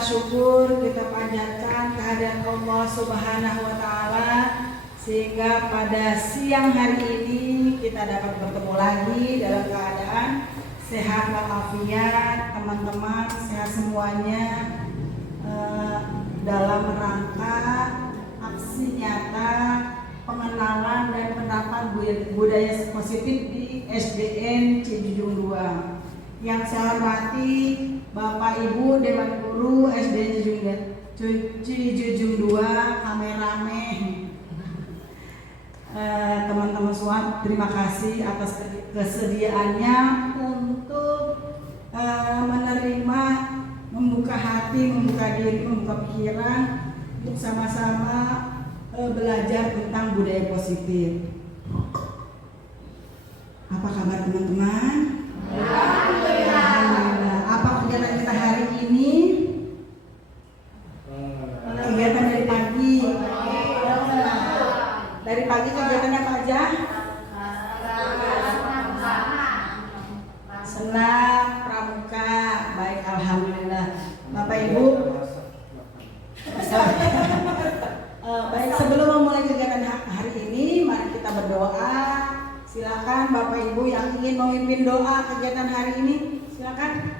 syukur kita panjatkan kehadiran Allah Subhanahu wa Ta'ala, sehingga pada siang hari ini kita dapat bertemu lagi dalam keadaan sehat walafiat. Teman-teman sehat semuanya, dalam rangka aksi nyata pengenalan dan penerapan budaya positif di SDN Cijujung 2. Yang saya hormati Bapak Ibu Dewan Guru SDN Cijujung 2, kameramen, teman-teman semua, terima kasih atas kesediaannya untuk menerima, membuka hati, membuka diri, membuka pikiran untuk sama-sama belajar tentang budaya positif. Apa kabar teman-teman? Alhamdulillah. Apa kegiatan kita hari ini? Kegiatan dari pagi. Dari pagi kegiatannya apa aja? Senam, pramuka. Baik, alhamdulillah. Bapak Ibu. Baik, sebelum memulai kegiatan hari ini, mari kita berdoa. Silakan Bapak Ibu yang ingin memimpin doa kegiatan hari ini, silakan.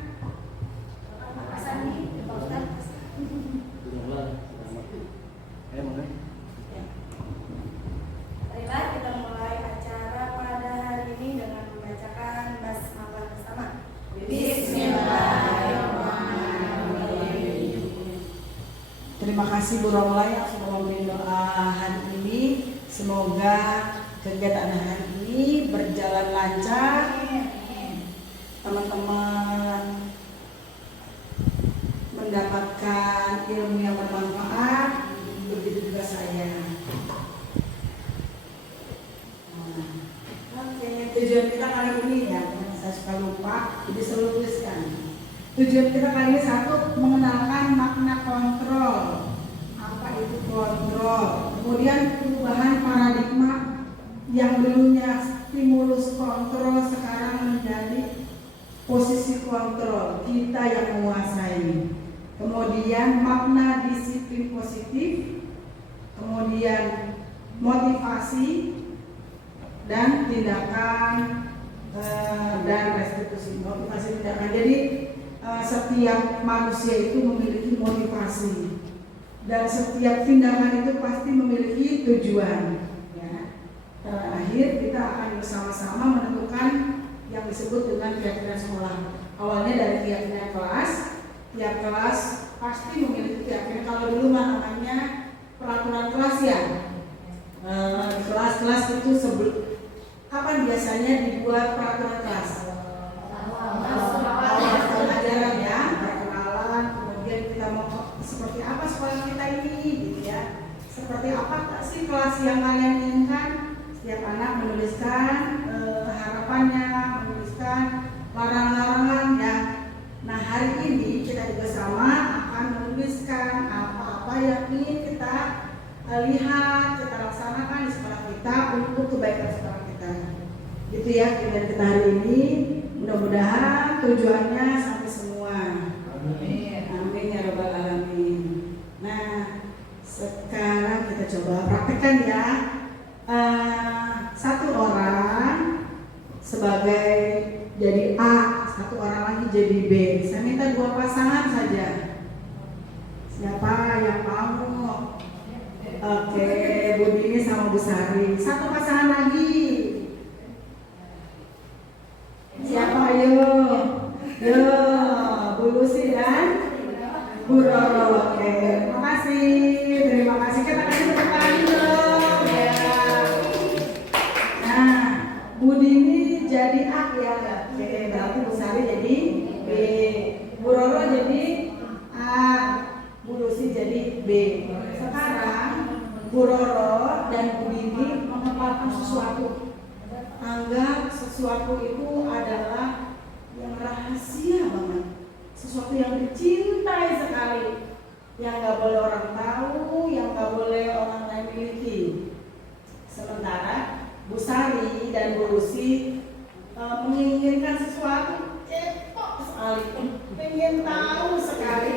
Baiklah, kita mulai acara pada hari ini dengan membacakan basmalah bersama. Bismillahirrahmanirrahim. Terima kasih Bu Romla yang sudah memimpin doa hari ini. Semoga kegiatan hari ini berjalan lancar. Teman-teman mendapatkan ilmu yang bermanfaat, begitu juga saya. Oke, tujuan kita kali ini ya, saya suka lupa, jadi selalu tuliskan. Tujuan kita kali ini satu, mengenalkan makna kontrol. Apa itu kontrol? Kemudian perubahan paradigma yang dulunya stimulus kontrol sekarang menjadi posisi kontrol, kita yang menguasai. Kemudian makna disiplin positif, kemudian motivasi dan tindakan dan restitusi. Motivasi tindakan. Jadi setiap manusia itu memiliki motivasi dan setiap tindakan itu pasti memiliki tujuan. Terakhir kita akan bersama-sama menentukan yang disebut dengan keyakinan sekolah. Awalnya dari keyakinan kelas, tiap kelas pasti memiliki keyakinan. Kalau dulu namanya peraturan kelas ya, di kelas-kelas itu sebelum kapan biasanya dibuat peraturan kelas? Awal pelajaran ya, perkenalan, kemudian kita mau seperti apa sekolah kita ini, gitu ya. Seperti apa sih kelas yang kalian inginkan? Setiap anak menuliskan harapannya, menuliskan larangan-larangan ya. Nah hari ini kita juga sama akan menuliskan apa-apa yang ingin kita lihat, kita laksanakan di sekolah kita untuk kebaikan sekolah kita. Gitu ya kegiatan kita hari ini. Mudah-mudahan tujuannya sampai semua. Amin. Amin ya rabbal alamin. Nah sekarang kita coba praktekkan ya. Satu orang sebagai jadi A, satu orang lagi jadi B. Saya minta 2 pasangan saja. Siapa yang mau? Oke, Bu Dini sama Bu Sari. Satu pasangan lagi. Siapa? Ayo. Yo, Bu Lucy dan Bu Roro. Oke, terima kasih. Terima kasih. Kita kasih tepuk tangan dong. Ya. Nah, Bu Dini jadi A ya. Oke, berarti Bu Sari jadi B. Bu Roro jadi A. Bu Lucy jadi B. Sekarang Bu Roro dan Bu Dini menghafalkan sesuatu. Anggap sesuatu itu adalah yang rahasia banget, sesuatu yang dicintai sekali, yang nggak boleh orang tahu, yang nggak boleh orang lain miliki. Sementara Bu Sari dan Bu Lucy menginginkan sesuatu, cepet sekali, pengen tahu sekali.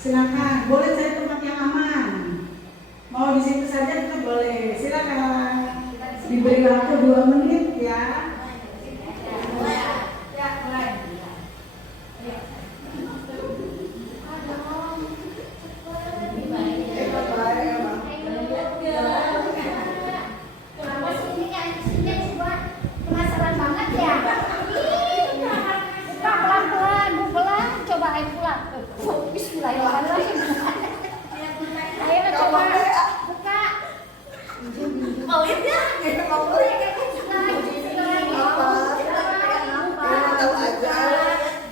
Silakan, boleh cari tempat yang aman. Mau di situ saja itu boleh. Silakan. Diberi waktu 2 menit ya. Penasaran banget ya. Buka pelan-pelan, pelan. Coba ayo pulang. Bismillahirrahmanirrahim. Ayo coba buka. Mau lihat ya? Mau lihat? Tahu aja.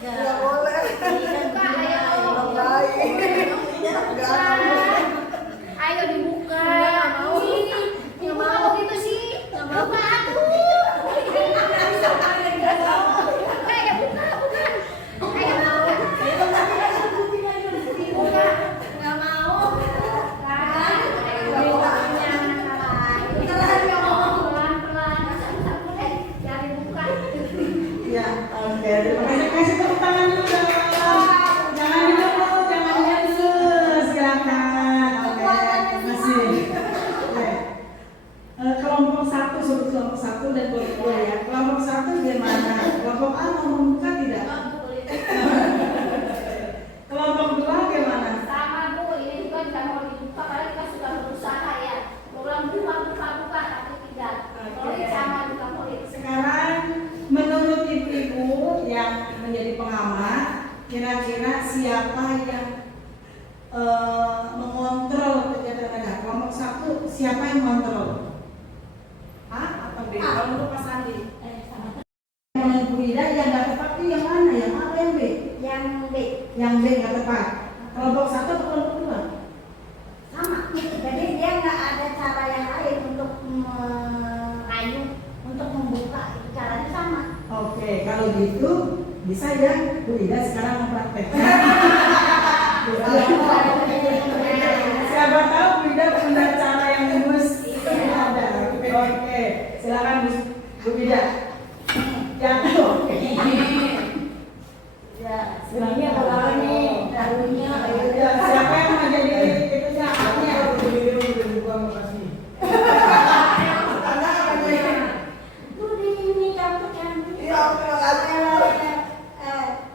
Nggak boleh. Ayo dibuka. Nggak mau gitu sih. Buka aku. Ayo buka. Ayo buka. Nggak mau. Pelan-pelan. Jangan dibuka. Ya, oke. Terima kasih. Kasih tepuk tangan dulu dong. Jangan dulu, jangan nyentuh. Silakan. Oke, terima kasih. Oke. Kelompok 1, sebut kelompok 1 dan kelompok 2 ya. Kelompok 1 gimana? Kelompok A mau membuka tidak? Kelompok 2 gimana? Sama Bu, ini juga tidak mau dibuka karena kita sudah berusaha ya. Program buka tapi tidak. Polit sama juga polit. Sekarang menurut ibu-ibu yang menjadi pengamat, kira-kira siapa yang mengontrol kegiatan mereka? Kelompok 1 siapa yang mengontrol? A atau B? Kalau menurut Pak Sandi, menurut Bu Ida yang nggak tepat itu yang mana? Yang A atau yang B? Yang B Yang B nggak tepat. Kelompok 1 atau kelompok 2? sama. Jadi dia nggak ada cara yang lain untuk merayu, untuk membuka. Itu caranya sama. Oke, kalau gitu bisa ya Bu Ida sekarang mempraktekkan. Siapa tahu Bu Ida punya cara yang mesti ada. Oke, silakan Bu Ida. Jatuh. Ya, sebenarnya kalau nih darunya Ya, siapa yang mau jadi itunya akarnya? Budi ini cantik cantik. Iya, terima kasih.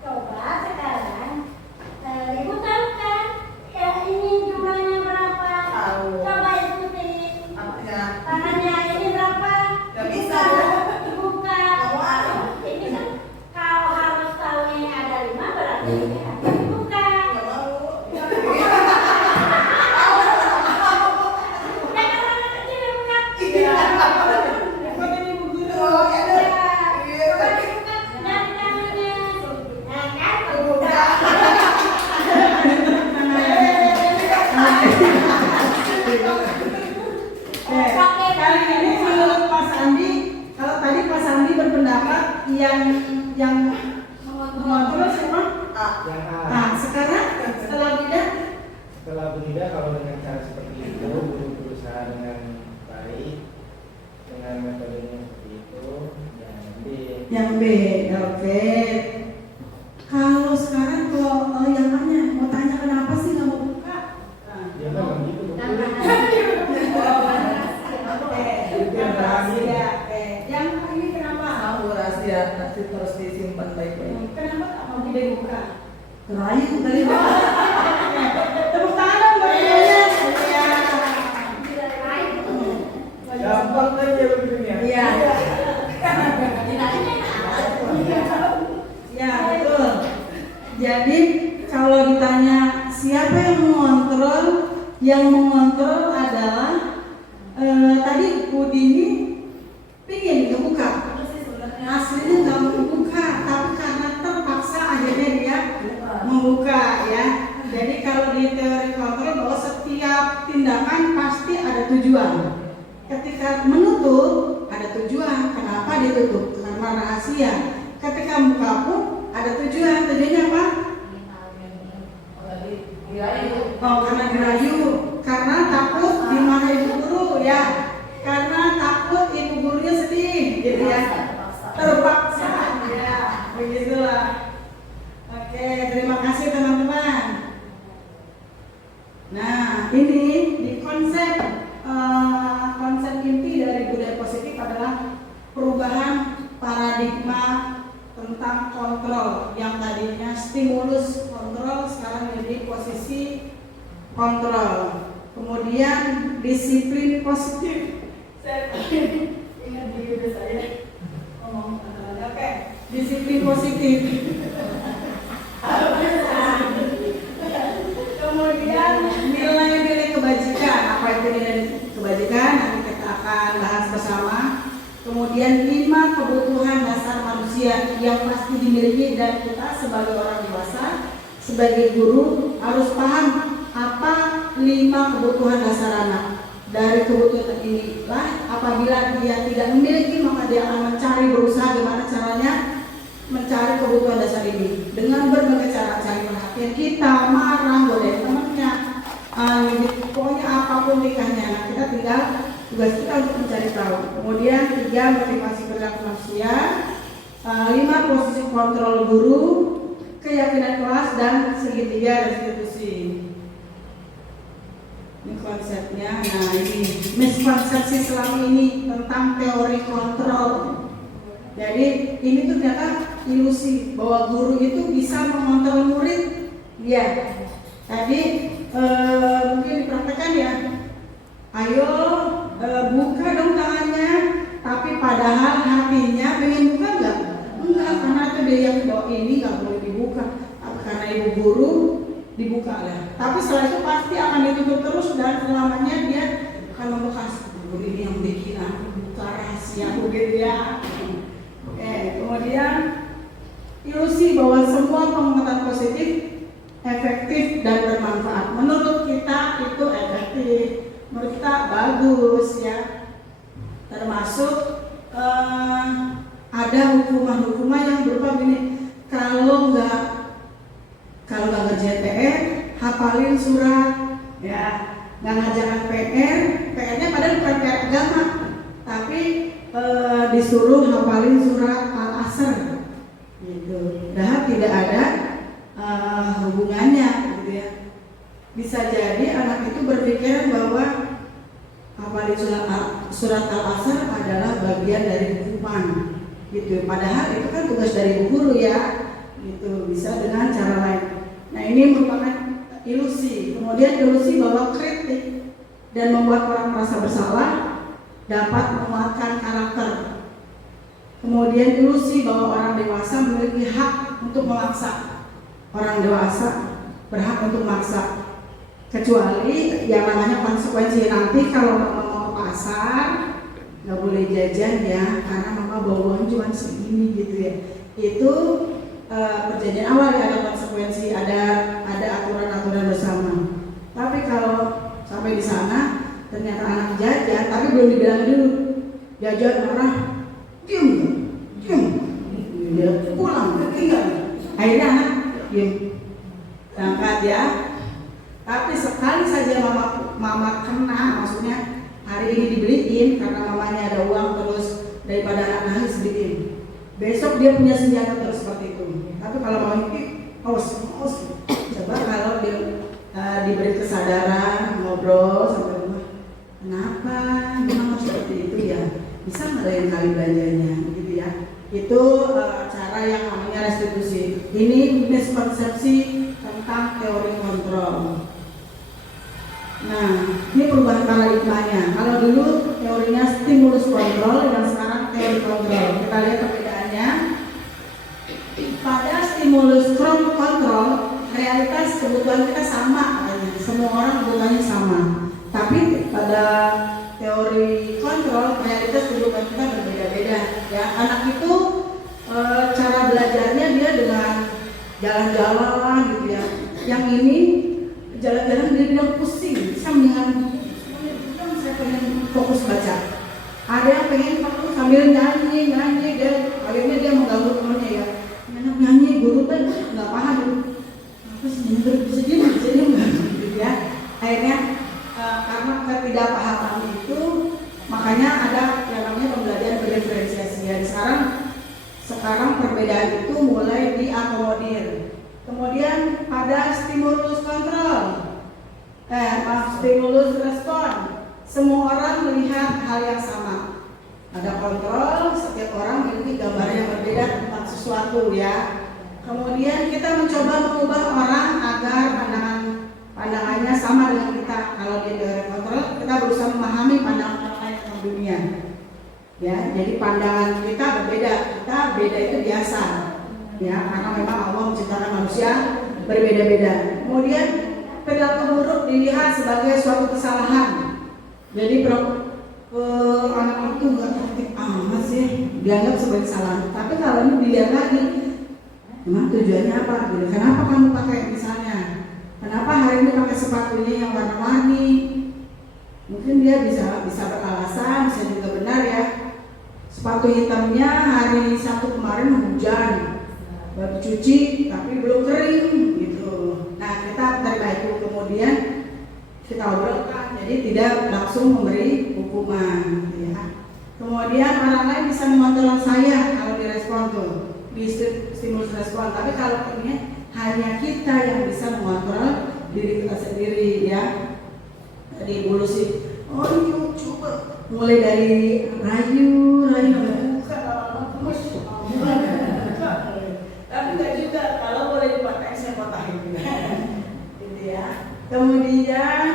Coba sekarang, ibu tahu kan? Ya ini jumlahnya berapa? Tahu. Coba ikuti. Apanya? Tangannya ini berapa? Nggak bisa. Dibuka. Ini kan kalau harus tahu ini ada 5 berarti ini harus dibuka. Nggak mau. Jangan anak kecil yang buka. Ikutin Ibu Guru. Oh, ya deh. Iya. Coba dibuka dari tangannya. Nah kan? Buka. Oke, kali ini menurut Pak Sandi, kalau tadi Pak Sandi berpendapat yang mengontrol semua. Yang A. Nah, sekarang setelah Bida, Setelah berbeda, kalau dengan cara seperti itu, guru berusaha dengan baik, dengan metodenya seperti itu, yang B, oke. Kalau sekarang kalau yang tanya, mau tanya kenapa sih nggak mau buka? Nah, dia memang gitu. oke, yang rahasia. Oke, yang ini kenapa? Tahu rahasia, nanti terus disimpan baik-baik. Kenapa tak mau dibuka? Rayu dari bawah. Tepuk tangan buat Bidanya. Gampang aja begini. Iya. Ya betul. Jadi kalau ditanya siapa yang mengontrol, yang mengontrol adalah tadi Budini pingin ngebuka, aslinya nggak mau buka, tapi karena terpaksa akhirnya dia membuka ya. Jadi kalau di teori kontrol bahwa setiap tindakan pasti ada tujuan. Ketika menutup ada tujuan, kenapa ditutup? Karena rahasia. Ketika buka pun ada tujuan. Tujuannya apa? Oh, karena dirayu, karena takut dimarahi ibu guru ya, karena takut ibu gurunya sedih, gitu ya. Terpaksa, ya, begitulah. Oke, terima kasih teman-teman. tentang kontrol. Yang tadinya stimulus kontrol sekarang jadi posisi kontrol. Kemudian disiplin positif. Saya ingat di video saya ngomong oke, disiplin positif. Kemudian nilai-nilai kebajikan. Apa itu nilai kebajikan? Nanti kita akan bahas bersama. Kemudian 5 kebutuhan dasar manusia yang pasti dimiliki, dan kita sebagai orang dewasa, sebagai guru harus paham apa 5 kebutuhan dasar anak. Dari kebutuhan inilah apabila dia tidak memiliki, maka dia akan mencari, berusaha gimana caranya mencari kebutuhan dasar ini dengan berbagai cara, cari perhatian kita, marah, godain temannya, pokoknya apapun tingkahnya. Nah, kita tinggal tugas kita untuk mencari tahu. Kemudian 3 motivasi perilaku manusia, 5 posisi kontrol guru, keyakinan kelas, dan segitiga restitusi. Ini konsepnya. Nah, ini miskonsepsi selama ini tentang teori kontrol. Jadi ini tuh ternyata ilusi bahwa guru itu bisa mengontrol murid. Ya, tadi mungkin dipraktekkan ya. Ayo buka dong tangannya, tapi padahal hatinya pengen buka nggak? Enggak, karena itu dia yang bawa ini nggak boleh dibuka. Tapi karena ibu guru dibuka lah. Tapi setelah itu pasti akan ditutup terus, dan selamanya dia akan membekas. Guru ini yang bikin aku buka rahasia begitu ya. Kemudian ilusi bahwa semua pengobatan positif efektif dan bermanfaat. Menurut kita itu efektif, menurut kita bagus ya. Termasuk ada hukuman-hukuman yang berupa gini, kalau nggak ngerjain PR, hafalin surat, ya, nggak ngajarkan PR-nya padahal bukan PR agama, tapi disuruh hafalin surat Al-Asr, gitu. Dah tidak ada hubungannya, gitu ya. Bisa jadi anak itu berpikiran bahwa hafalin surat Al-Asr adalah bagian dari hukuman, gitu. Padahal itu kan tugas dari ibu guru ya, gitu. Bisa dengan cara lain. Nah, ini merupakan ilusi. Kemudian ilusi bahwa kritik dan membuat orang merasa bersalah dapat menguatkan karakter. Kemudian ilusi bahwa orang dewasa memiliki hak untuk memaksa. Orang dewasa berhak untuk memaksa, kecuali yang namanya konsekuensi. Nanti kalau mama mau ke pasar nggak boleh jajan ya, karena mama bawa uang cuma segini, gitu ya. Itu perjanjian awal ya, ada konsekuensi, ada aturan-aturan bersama. Tapi kalau sampai di sana ternyata anak jajan, tapi belum dibilang dulu jajan, marah, diam, dia pulang, tinggal. Akhirnya anak diam, berangkat ya. Tapi sekali saja mama kena, maksudnya hari ini dibeliin karena mamanya ada uang, terus daripada anak nangis beliin, besok dia punya senjata terus seperti itu. Tapi kalau mau ini, awas. Coba kalau dia diberi kesadaran, ngobrol sampai rumah, kenapa memang harus seperti itu ya? Bisa nggak lain kali belanjanya, gitu ya? Itu cara yang namanya restitusi. Ini miskonsepsi tentang teori kontrol. Nah, ini perubahan paradigmanya. Kalau dulu teorinya stimulus kontrol, dan sekarang teori kontrol. Kita lihat perbedaannya. Pada stimulus kontrol, realitas kebutuhan kita sama, semua orang kebutuhannya sama. Tapi pada teori kontrol, realitas kebutuhan kita berbeda-beda. Ya, anak itu cara belajarnya dia dengan jalan-jalan, gitu ya. Yang ini jalan-jalan dia bilang pusing, saya pengen fokus baca. Ada yang pengen fokus sambil nyanyi, dia akhirnya dia mengganggu temannya ya. Anak nyanyi, guru kan nggak paham, apa sih bisa diem gitu ya. Akhirnya karena ketidakpahaman itu, makanya ada yang namanya pembelajaran berdiferensiasi. Ya, sekarang perbedaan itu mulai diakomodir. Kemudian ada stimulus kontrol, stimulus respon. Semua orang melihat hal yang sama. Ada kontrol, setiap orang memiliki gambaran yang berbeda tentang sesuatu. sesuatu ya. Kemudian kita mencoba mengubah orang agar pandangannya sama dengan kita. Kalau di teori kontrol, kita berusaha memahami pandangan orang lain tentang dunia. Ya, jadi pandangan kita berbeda. Kita beda itu biasa. Ya, karena memang Allah menciptakan manusia berbeda-beda. Kemudian perilaku buruk dilihat sebagai suatu kesalahan. Jadi anak itu nggak tertib amat sih, dianggap sebagai kesalahan. Tapi kalau ini dilihat lagi, memang tujuannya apa? Gitu. Kenapa kamu pakai misalnya? Kenapa hari ini pakai sepatunya yang warna-warni? Mungkin dia bisa beralasan, bisa juga benar ya. Sepatu hitamnya hari Sabtu kemarin hujan, baru cuci tapi belum kering gitu. Nah kita terima itu, kemudian kita obrolkan, jadi tidak langsung memberi hukuman ya. Kemudian orang lain bisa mengontrol saya kalau direspon tuh, di stimulus respon. Tapi kalau ini hanya kita yang bisa mengontrol diri kita sendiri ya. Tadi dulu sih, oh yuk coba mulai dari rayu bukan terus. Tapi enggak juga, kalau boleh dipakai saya kotahin gitu ya. Kemudian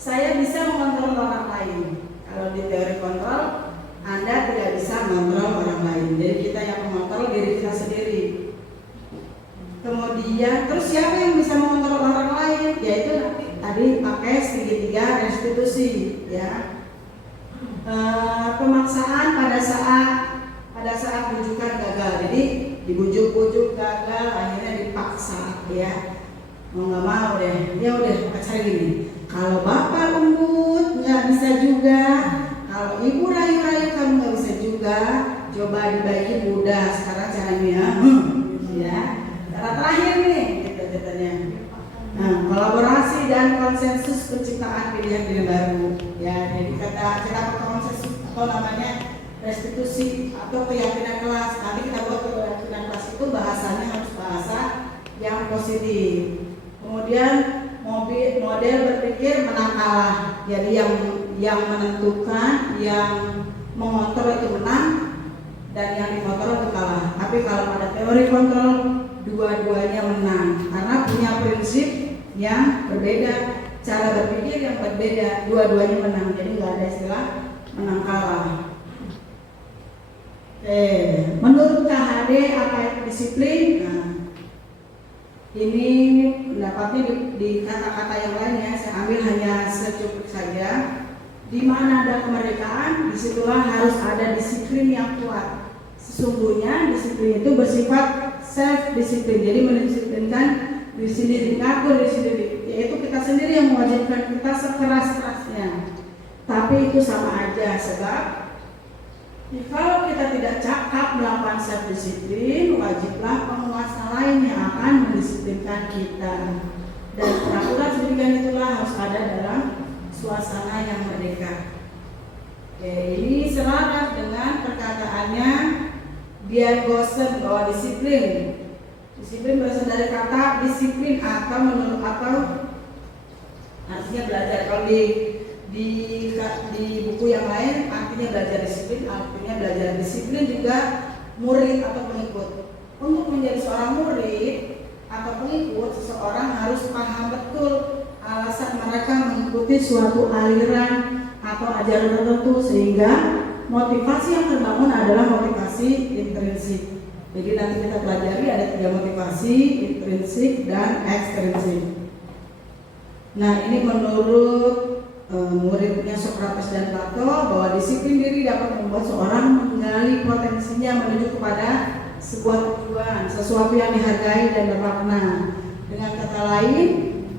saya bisa mengontrol orang lain. Kalau di teori kontrol, Anda tidak bisa mengontrol orang lain. Jadi kita yang mengontrol diri kita sendiri. Kemudian terus siapa yang bisa mengontrol orang lain? Yaitu nanti tadi pakai segitiga restitusi ya. Pemaksaan pada saat bujukan gagal. Jadi dibujuk-bujuk gagal, akhirnya dipaksa ya. Mau nggak mau deh, ya udah cara gini. Kalau bapak lembut nggak bisa juga, kalau ibu rayu-rayu kamu nggak bisa juga, coba dibagi mudah. Sekarang caranya ya. Cara terakhir nih, gitu katanya. Nah, kolaborasi dan konsensus penciptaan pilihan baru. Ya, jadi kita konsensus atau namanya restitusi atau keyakinan kelas. Nanti kita buat keyakinan kelas itu bahasanya harus bahasa yang positif. Kemudian model berpikir menang kalah. Jadi yang menentukan, yang mengontrol itu menang dan yang dikontrol itu kalah. Tapi kalau pada teori kontrol dua-duanya menang karena punya prinsip yang berbeda, cara berpikir yang berbeda, dua-duanya menang. Jadi nggak ada istilah menang kalah. Menurut KHD apa itu disiplin? Nah, ini pendapatnya di kata-kata yang lain ya, saya ambil hanya secukup saja. Di mana ada kemerdekaan, disitulah harus ada disiplin yang kuat. Sesungguhnya disiplin itu bersifat self disiplin, jadi mendisiplinkan diri sendiri, ngatur diri sendiri, yaitu kita sendiri yang mewajibkan kita sekeras-kerasnya. Tapi itu sama aja, sebab kalau kita tidak cakap melakukan self disiplin, wajiblah penguasa lain yang akan mendisiplinkan kita. Dan peraturan sedemikian itulah harus ada dalam suasana yang merdeka. Ini selaras dengan perkataannya Dian Gosen bahwa disiplin berasal dari kata disiplin atau menurut atau artinya belajar. Kalau di buku yang lain artinya belajar disiplin, artinya belajar disiplin juga murid atau pengikut. Untuk menjadi seorang murid atau pengikut, seseorang harus paham betul alasan mereka mengikuti suatu aliran atau ajaran tertentu, sehingga motivasi yang terbangun adalah motivasi intrinsik. Jadi nanti kita pelajari ada 3 motivasi, intrinsik dan ekstrinsik. Nah, ini menurut muridnya Socrates dan Plato bahwa disiplin diri dapat membuat seorang menggali potensinya menuju kepada sebuah tujuan, sesuatu yang dihargai dan bermakna. Dengan kata lain,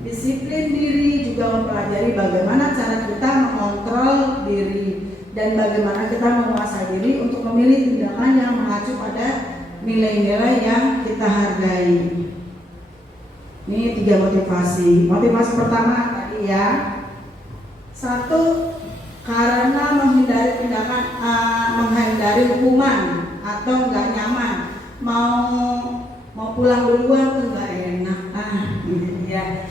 disiplin diri juga mempelajari bagaimana cara kita mengontrol diri dan bagaimana kita menguasai diri untuk memilih tindakan yang mengacu pada nilai-nilai yang kita hargai. Ini 3 motivasi. Motivasi pertama tadi ya, 1, karena menghindari tindakan menghindari hukuman atau nggak nyaman, mau pulang duluan tuh nggak enak gitu ya,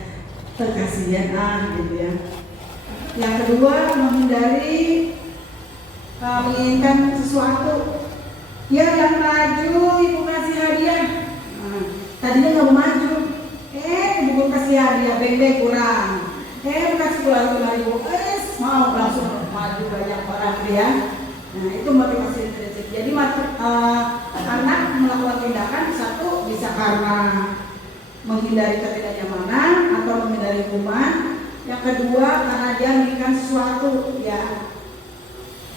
terkasihan gitu ya. Yang kedua, menghindari menginginkan sesuatu ya yang maju, ibu kasih hadiah. Nah, tadinya nggak mau maju, ibu kasih hadiah, beng kurang. Kasih pulang 5.000, mau langsung maju banyak orang dia. Nah itu motivasi intrinsik. Jadi anak melakukan tindakan satu bisa karena menghindari ketidaknyamanan atau menghindari hukuman. Yang kedua karena dia menginginkan sesuatu ya.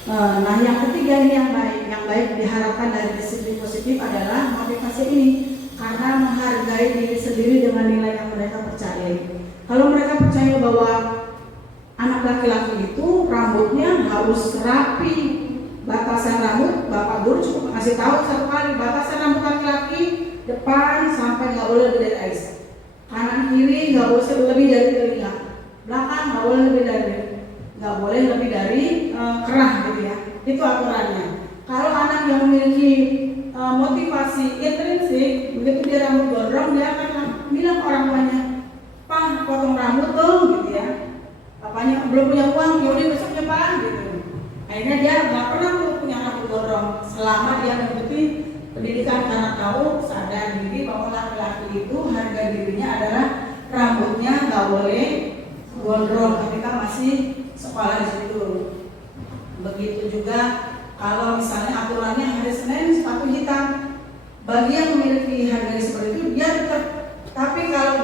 Nah yang ketiga ini yang baik diharapkan dari disiplin positif adalah motivasi ini karena menghargai diri sendiri dengan nilai yang mereka percayai. Kalau mereka percaya bahwa anak laki-laki itu rambutnya harus rapi, batasan rambut bapak guru cukup kasih tahu satu kali, batasan rambut laki-laki depan sampai nggak boleh lebih dari ais, kanan kiri nggak boleh lebih dari telinga, belakang nggak boleh lebih dari kerah gitu ya. Itu aturannya. Kalau anak yang memiliki motivasi intrinsik, begitu dia rambut gondrong dia akan bilang ke orang tuanya, "Pak, potong rambut dong," gitu ya. Papanya belum punya uang, yaudah besoknya Pak gitu. Akhirnya dia nggak pernah tuh punya rambut gondrong selama dia mengikuti pendidikan karena tahu sadar diri bahwa laki-laki itu harga dirinya adalah rambutnya nggak boleh gondrong ketika masih sekolah di situ. Begitu juga kalau misalnya aturannya hari Senin sepatu hitam, bagi yang memiliki harga seperti itu dia tetap. Tapi kalau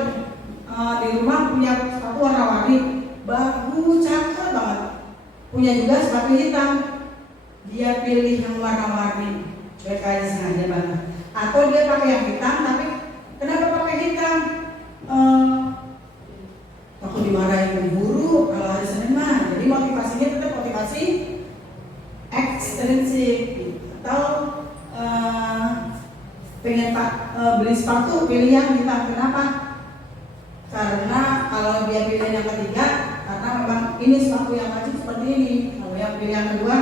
di rumah punya sepatu warna-warni, bagus, cakep banget, punya juga sepatu hitam, dia pilih yang warna-warni, cuek aja sengaja banget. Atau dia pakai yang hitam, tapi kenapa pakai hitam? Aku dimarahin guru kalau hari Senin mah. Jadi motivasinya tetap motivasi ekstrinsik. Atau pengen beli sepatu pilih yang hitam, kenapa? Karena kalau dia pilih yang ketiga, karena memang ini sepatu yang wajib seperti ini. Kalau yang pilih yang kedua,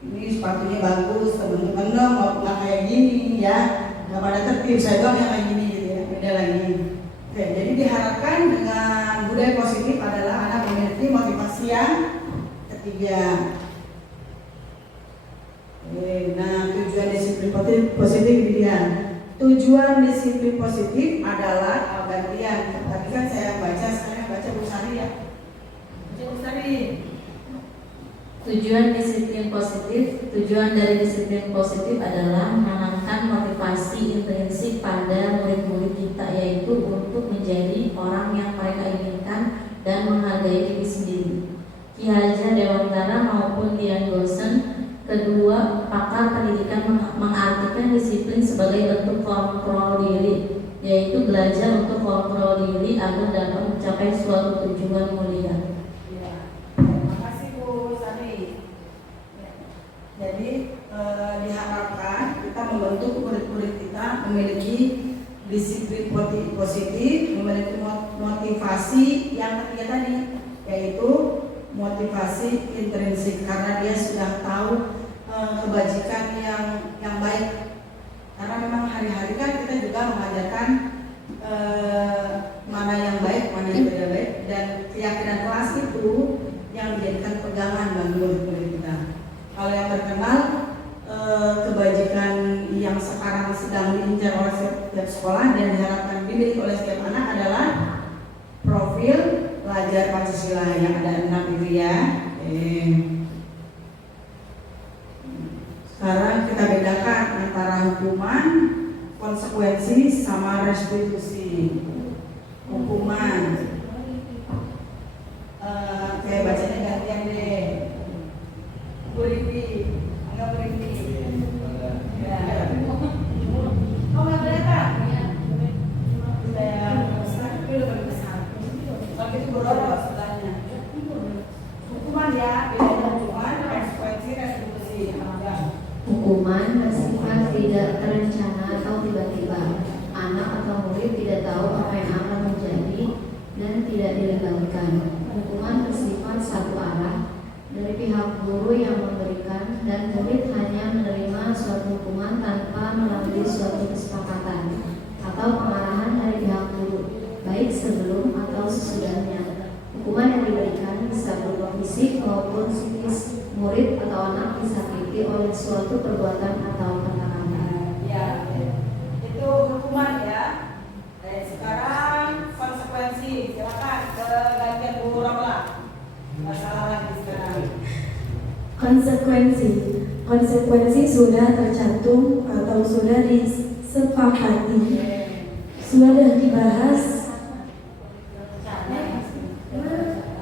ini sepatunya bagus, temen-temen dong, mau nggak kayak gini ya, nggak pada tertib, saya dong yang kayak gini gitu ya, beda lagi. Oke, jadi diharapkan dengan budaya positif adalah anak memiliki motivasi yang ketiga. Nah, tujuan disiplin positif dia. Tujuan disiplin positif adalah gantian. Tadi kan saya baca, sekarang baca Bu Sari ya. Bu Sari. Tujuan dari disiplin positif adalah menanamkan motivasi intrinsik pada murid-murid kita, yaitu untuk menjadi orang yang mereka inginkan dan menghargai diri sendiri. Ki Hajar Dewantara maupun Dian Gosen, kedua pakar pendidikan, mengartikan disiplin sebagai bentuk kontrol diri, yaitu belajar untuk kontrol diri agar dapat mencapai suatu tujuan mulia. Jadi diharapkan kita membentuk murid-murid kita memiliki disiplin positif, memiliki motivasi yang ketiga tadi, yaitu motivasi intrinsik, karena dia sudah tahu kebajikan yang baik. Karena memang hari-hari kan kita juga mengajarkan mana yang baik, mana yang tidak baik, dan keyakinan kelas itu yang dijadikan pegangan bagi murid-murid kita. Kalau yang terkenal kebajikan yang sekarang sedang diincar oleh setiap sekolah dan diharapkan dimiliki oleh setiap anak adalah profil pelajar Pancasila yang ada 6 itu ya. Sekarang kita bedakan antara hukuman, konsekuensi, sama restitusi. Hukuman, kayak bacanya gantian deh. Berhenti, enggak berhenti. Ya. Oh nggak boleh Pak? Saya besar, tapi lebih besar. Kalau itu boros sebelahnya. Hukuman ya, bedanya hukuman, konsekuensi, restitusi. Hukuman bersifat tidak terencana atau tiba-tiba. Anak atau murid tidak tahu apa yang akan menjadi dan tidak dilegalkan. Hukuman bersifat satu arah dari pihak guru yang memberikan, dan murid hanya menerima suatu hukuman tanpa melalui suatu kesepakatan atau pengarahan dari pihak guru, baik sebelum atau sesudahnya. Hukuman yang diberikan bisa berupa fisik maupun psikis. Murid atau anak disakiti oleh suatu perbuatan atau kata-kata. Ya, Konsekuensi. Konsekuensi sudah tercantum atau sudah disepakati, sudah dibahas.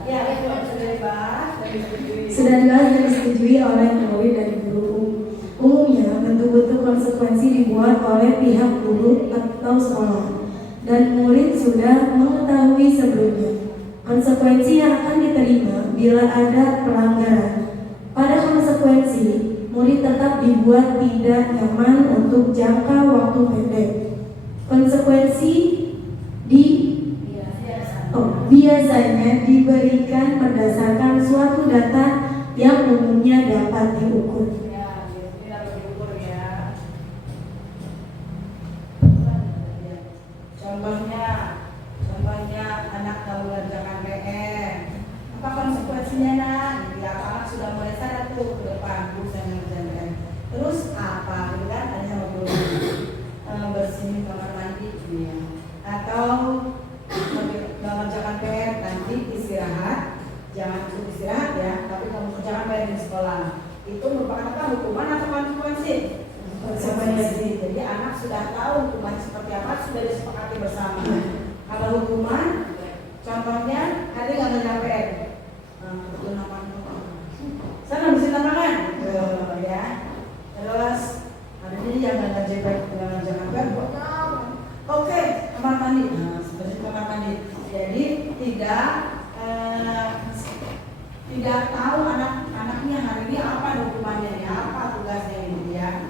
Ya, itu sudah dibahas dan disetujui. Sudah dibahas dan disetujui oleh murid dan guru. Umumnya, bentuk-bentuk konsekuensi dibuat oleh pihak guru atau sekolah, dan murid sudah mengetahui sebelumnya konsekuensi yang akan diterima bila ada pelanggaran. Pada konsekuensi, murid tetap dibuat tidak nyaman untuk jangka waktu pendek. Konsekuensi biasanya diberikan berdasarkan suatu data yang umumnya dapat diukur. Ya, ini dapat diukur ya. Contohnya anak tahu mengerjakan PR. Apa konsekuensinya nak? Ya, anak sudah mulai sadar tuh ke depan, saya mengerjakan PR. Terus apa? Gitu kan? Ada sama guru bersihin kamar mandi, gitu ya. Atau mengerjakan PR nanti istirahat, jangan cukup istirahat ya, tapi kamu kerjakan PR di sekolah. Itu merupakan apa? Hukuman atau konsekuensi? Konsekuensi. Jadi anak sudah tahu hukuman seperti apa, sudah disepakati bersama. Kalau hukuman, contohnya hari nggak ngerjakan PR, betul namanya. Saya nggak bisa tangan, ya. Terus hari ini yang nggak ngerjakan PR, oke, kamar mandi. Nah, seperti kamar mandi. Jadi tidak tahu anak-anaknya hari ini apa hukumannya ya, apa tugasnya ini ya.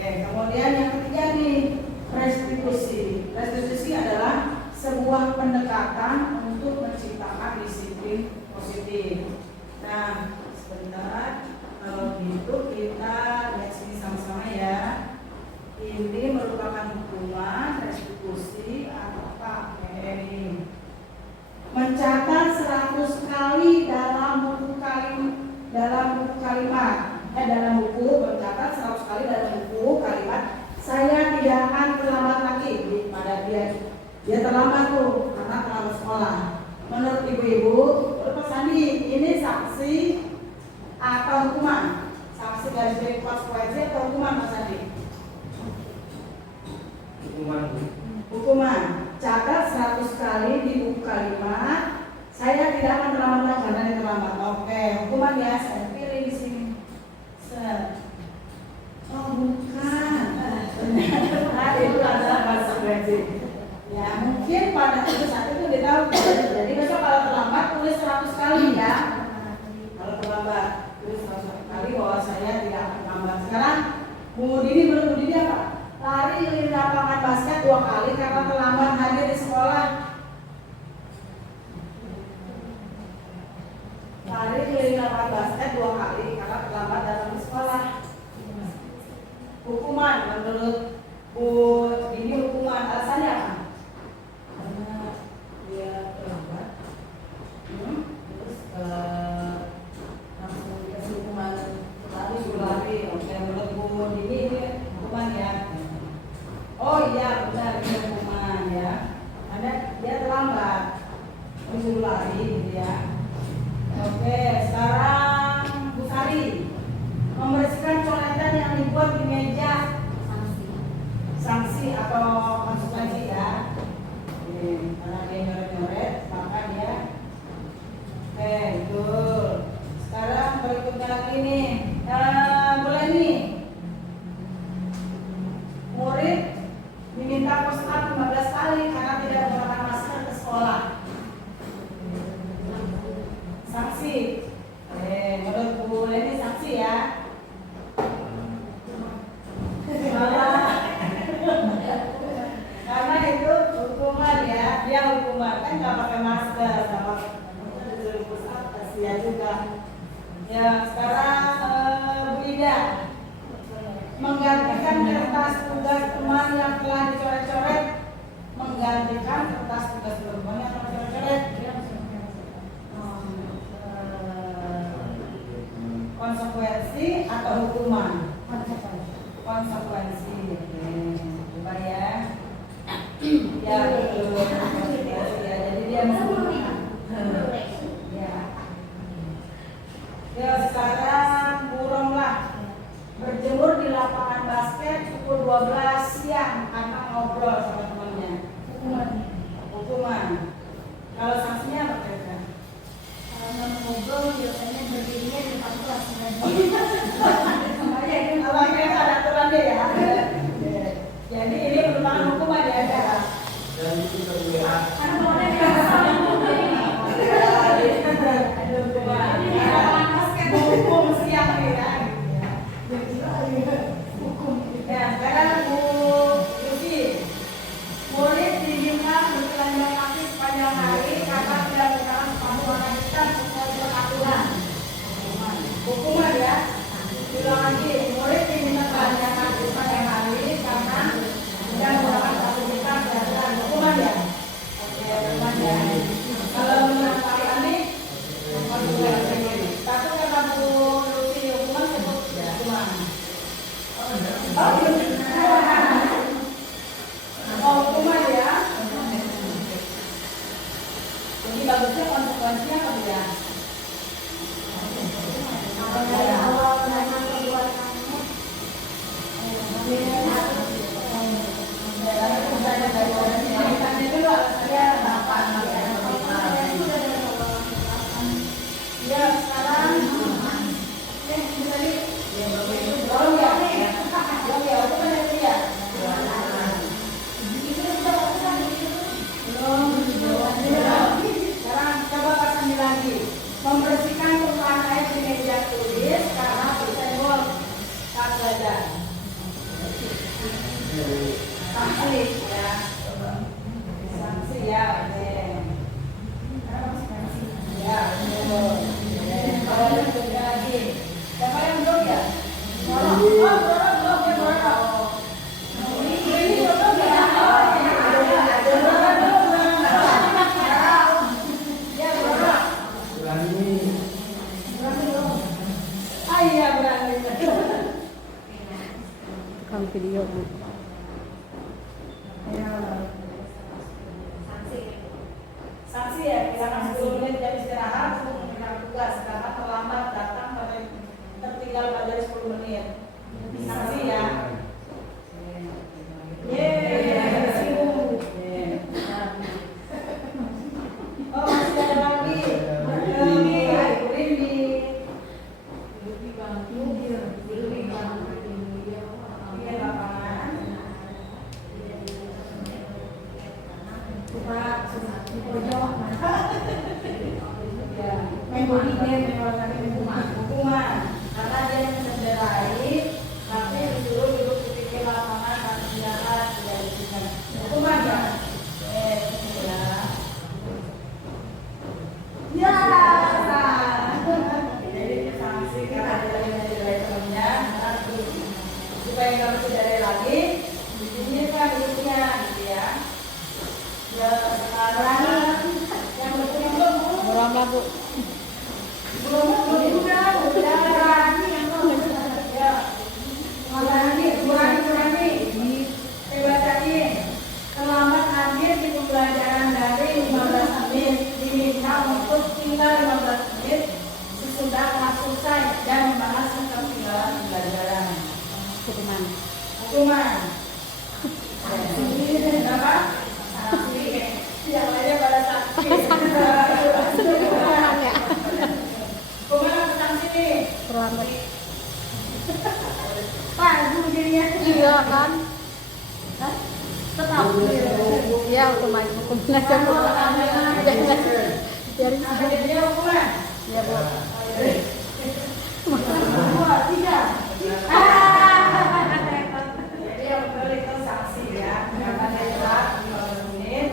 Kemudian yang ketiga nih, restitusi. Restitusi adalah sebuah pendekatan untuk menciptakan disiplin positif. Nah, sebentar, kalau gitu kita lihat sini sama-sama ya. Ini merupakan hukuman restitusi atau apa? Ini mencatat 100 kali dalam buku kalimat. Dalam buku mencatat 100 kali dalam buku kalimat. Saya tidak akan terlambat lagi. Pada dia terlambat tuh karena terlambat sekolah. Menurut ibu-ibu, Pak Sandi, ini sanksi atau hukuman? Sanksi garis besar konsekuensi atau hukuman, Pak Sandi? Hukuman. Catat 100 kali di buku kalimat. Saya tidak akan terlambat karena dia terlambat. Oke, hukuman ya. Saya pilih di sini. Oh bukan. Ternyata itu adalah konsekuensi. Ya mungkin pada saat itu dia tahu. Jadi besok kalau terlambat tulis 100 kali ya. Kalau terlambat tulis 100 kali bahwa saya tidak akan terlambat. Sekarang Bu Dini apa? Lari di lapangan basket 2 kali karena terlambat hadir di sekolah. Lari di lapangan basket 2 kali karena terlambat datang di sekolah. Hukuman menurut Bu Dini hukuman alasannya apa? Karena dia terlambat. Terus langsung dikasih hukuman lari. Oke, menurut Bu Dini ini hukuman ya. Oh iya benar ini hukuman ya. Karena dia terlambat, disuruh lari gitu ya. Oke, sekarang Bu Sari membersihkan coretan yang dibuat di meja. Sanksi atau konsekuensi ya. Karena dia nyoret-nyoret maka dia. Oke, betul. Sekarang berikutnya lagi nih, boleh nih. Murid diminta push up 15 kali karena tidak menggunakan masker ke sekolah. Sanksi. Menurut Bu Leni sanksi ya. Karena itu hukuman ya, dia hukuman kan nggak pakai masker, nggak pakai push up, kasihan juga. Ya sekarang Bu Ida menggantikan kertas tugas teman yang telah dicoret-coret, menggantikan kertas tugas teman yang telah dicoret-coret. Konsekuensi atau hukuman? Konsekuensi. Coba ya. Ya betul. Konsekuensi ya. Jadi dia ya. Ya sekarang ngobrol sama temannya. Hukuman. Kalau sanksinya apa kira-kira? Kalau ngobrol biasanya berdirinya di depan kelas lagi. Makanya itu kalau kita ada aturannya ya. Jadi ini merupakan hukuman ya, Kak. Dan itu berbeda. Karena kalau ada yang salah Ada hukuman. Hukum siang nih ya. Hukum. Ya, sekarang Bu Lucy. Murid diminta berjalan kaki sepanjang hari karena tidak menggunakan sepatu warna hitam sesuai peraturan. Hukuman ya. Ulang lagi, murid diminta berjalan kaki sepanjang hari karena tidak menggunakan sepatu hitam peraturan. Hukuman ya. Oke, hukuman ya. Kalau menurut Pak Ani, satu kata Bu Lucy hukuman sebut hukuman. Oh, hukuman ya. Jadi bagusnya konsekuensinya apa ya? dari awal memang perbuatannya Ya, sekarang sekarang coba pasang lagi. Membersihkan tumpahan air di meja tulis karena bersenggol saat belajar. Sanksi ya. Sanksi ya, oke. Ya, betul. Kalau ada kerja lagi. Siapa yang belum ya? Belum, belum. Ini belum ya. Rekam video Bu. Sanksi ya, kita 10 menit jam istirahat untuk mengerjakan tugas karena terlambat datang pada tertinggal pada 10 menit. Sanksi ya. Oh, masih ada lagi. Hukuman karena dia mencederai tapi disuruh duduk di pinggir lapangan dan istirahat tidak diberikan hukuman ya. Ya, jadi sanksi karena dia mencederai temannya supaya kamu tidak lagi di sini kan duduknya gitu ya. Ya sekarang yang belum Berapa Bu? Selamat hadir di pembelajaran dari 15 menit diminta untuk tinggal 15 menit sesudah kelas selesai dan membahas tentang ketinggalan pembelajaran. Hukuman. Hukuman. Kenapa? Yang lainnya pada saksi. Hukuman apa sanksi nih? Terlambat. Pak, ibu jadinya. Iya kan? Hah? Tetap. Iya hukuman aja Bu. Jangan biarin Apa jadinya hukuman? ya Bu. 2, 3. Jadi yang betul itu sanksi ya. Karena dia telat 15 menit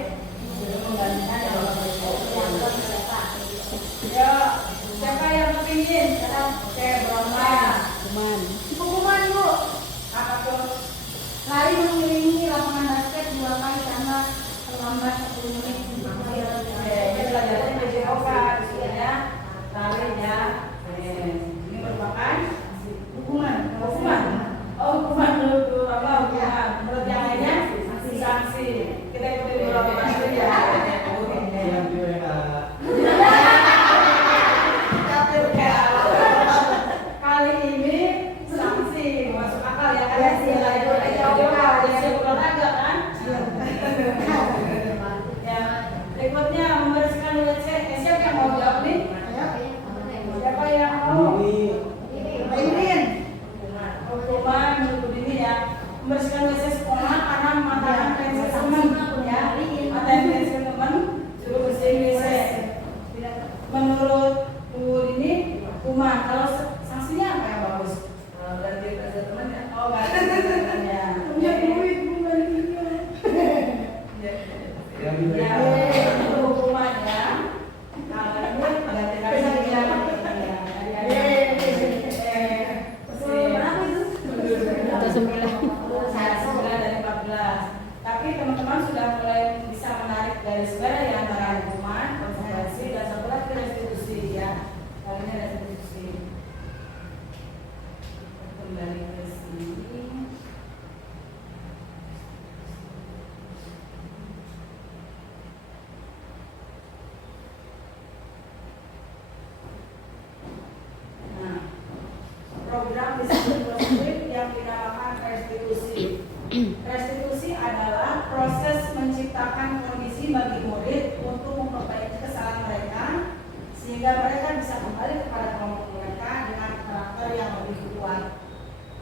sudah menggantikan yang 15 menit. Ya, siapa yang kepingin? Oke, berapa? Hukuman. hukuman Bu, Apa tuh? lari mengelilingi lapangan basket 2 kali karena terlambat 10 menit untuk pelajaran. Oke, ini pelajarannya BJOK disini ya. Lari ya. Ini merupakan hukuman. Hukuman. teman-teman sudah mulai bisa menarik garis merah ya antara hukuman, konsekuensi, dan satu lagi restitusi ya. Kali ini restitusi. Kembali ke sini. Nah, program disiplin positif yang dinamakan restitusi. Restitusi adalah proses menciptakan kondisi bagi murid untuk memperbaiki kesalahan mereka sehingga mereka bisa kembali kepada kelompok mereka dengan karakter yang lebih kuat.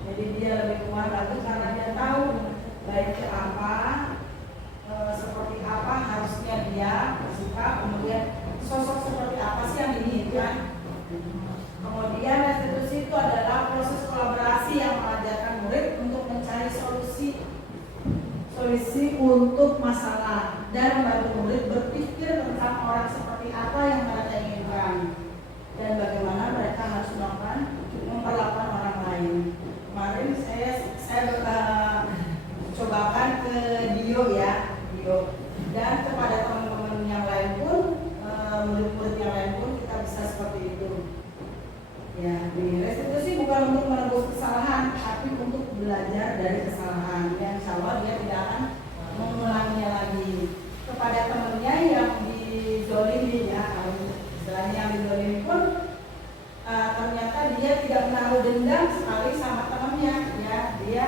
Jadi dia lebih kuat lagi karena dia tahu baiknya apa, seperti apa harusnya dia bersikap, kemudian sosok seperti apa sih yang diinginkan. Kemudian restitusi itu adalah proses kolaborasi yang mengajarkan murid untuk mencari solusi untuk masalah dan membantu murid berpikir tentang orang seperti apa yang mereka inginkan dan bagaimana mereka harus memperlakukan orang lain. Kemarin saya cobakan ke Dio ya, dan kepada teman-teman yang lain pun, murid-murid yang lain pun kita bisa seperti itu. Ya, di restitusi bukan untuk menebus kesalahan, tapi untuk belajar dari kesalahan. Yang insya Allah dia tidak akan mengulanginya lagi. Kepada temannya yang dizolimi ya, kalau istilahnya yang dizolimi pun ternyata dia tidak menaruh dendam sekali sama temannya. Ya, dia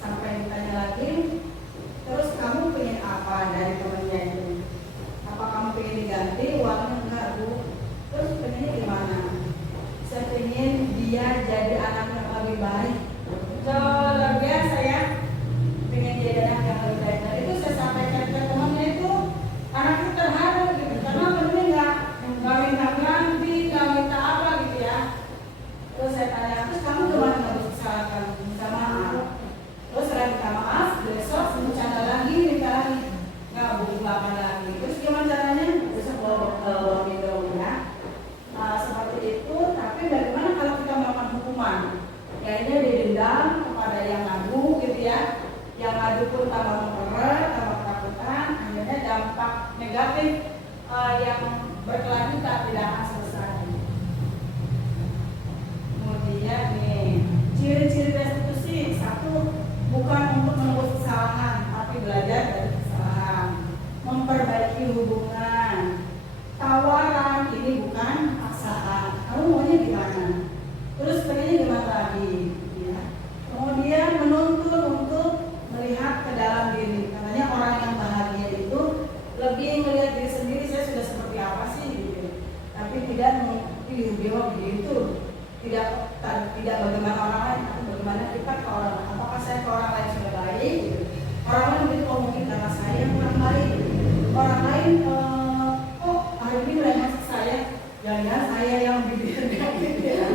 sampai ditanya lagi, terus kamu pengen apa dari temannya itu? Apa kamu pengen diganti uangnya? Enggak bu. Terus pengennya gimana? Saya pengen dia jadi anak yang lebih baik. Luar biasa ya, pengen jadi anak yang lebih baik. Dan itu saya sampaikan ke temannya itu, anak itu terharu gitu, karena temennya nggak minta ganti, nggak minta apa gitu ya. Terus saya tanya, terus kamu gimana harus kesalahan? Minta maaf. Terus saya minta maaf, besok bercanda lagi, minta lagi, nggak apa lagi. Terus gimana caranya? Besok bawa minum ya. Seperti itu, tapi bagaimana kalau kita melakukan hukuman? Ya ini didendam kepada yang ngadu gitu ya. Yang ngadu pun tambah memperberat, tambah ketakutan, akhirnya dampak negatif yang berkelanjutan tidak akan selesai. Kemudian nih, ciri-ciri restitusi. Satu, bukan untuk menebus kesalahan, tapi belajar dari kesalahan. Memperbaiki hubungan. Tawaran ini bukan paksaan. Kamu maunya gimana? Terus pengennya gimana lagi? Ya. Kemudian menuntun untuk melihat ke dalam diri. Katanya orang yang bahagia itu lebih melihat diri sendiri. Saya sudah seperti apa sih? Gitu. Tapi tidak menjawab begitu. Tidak bagaimana orang lain, tapi bagaimana kita ke orang lain. Apakah saya ke orang lain sudah baik? Gitu. Orang lain begitu, oh mungkin karena saya kurang baik. Orang lain hari ini mulai masuk saya, jangan saya yang bibir gitu ya.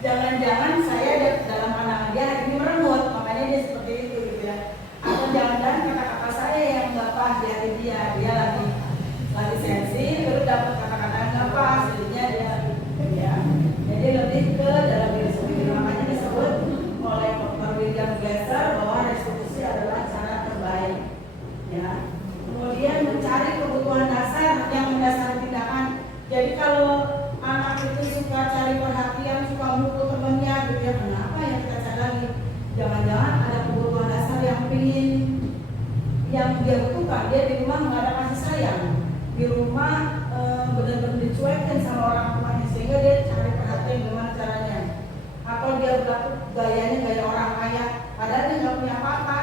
Jangan-jangan saya dalam pandangan dia hari ini merengut, makanya dia seperti itu gitu ya. Atau jangan-jangan kata-kata saya yang nggak pas di hati dia lagi sensi, terus dapat kata-kata yang nggak pas, jadinya dia ya. Jadi lebih ke dalam diri sendiri, makanya disebut oleh Dr. William Glasser bahwa restitusi adalah cara terbaik, ya. Kemudian mencari kebutuhan dasar yang mendasari tindakan. Jadi kalau anak itu suka cari perhatian, suka mukul temennya gitu ya, kenapa ya kita cari lagi? Jangan-jangan ada kebutuhan dasar yang dia butuhkan. Dia di rumah nggak ada kasih sayang, di rumah benar-benar dicuekin sama orang tuanya, sehingga dia cari perhatian gimana caranya. Atau dia berlaku gayanya gaya orang kaya, padahal dia nggak punya apa-apa,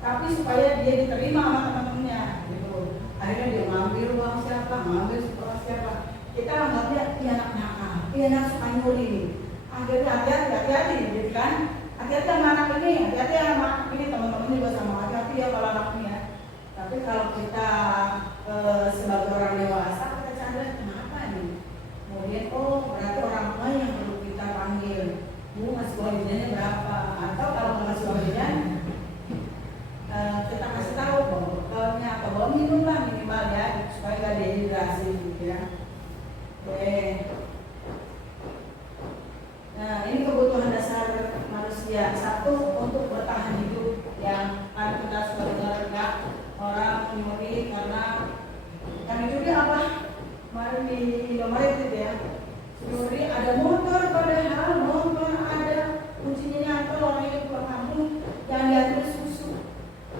tapi supaya dia diterima sama teman-temannya. Akhirnya dia ngambil uang siapa, ngambil uang siapa. Kita anggapnya dia anak nakal, dia anak suka nyuri. Akhirnya hati-hati gitu kan. Hati-hati sama anak ini, hati-hati sama anak ini, teman-teman juga sama hati-hati ya kalau anak ini ya. Tapi kalau kita sebagai orang dewasa, kita canda kenapa nih? Kemudian berarti orang tua yang perlu kita panggil. Bu, ngasih uang jajannya berapa? Atau kalau nggak ngasih uang jajan, kita kasih tahu bekalnya atau bawa minum lah minimal ya, supaya nggak dehidrasi gitu ya. Oke. Nah, ini kebutuhan dasar manusia. Satu, untuk bertahan hidup, yang kan kita sudah dengar di Indomaret itu ya. Suri ada motor, padahal motor ada kuncinya nyantol, orang itu pulang kampung yang diatur susu.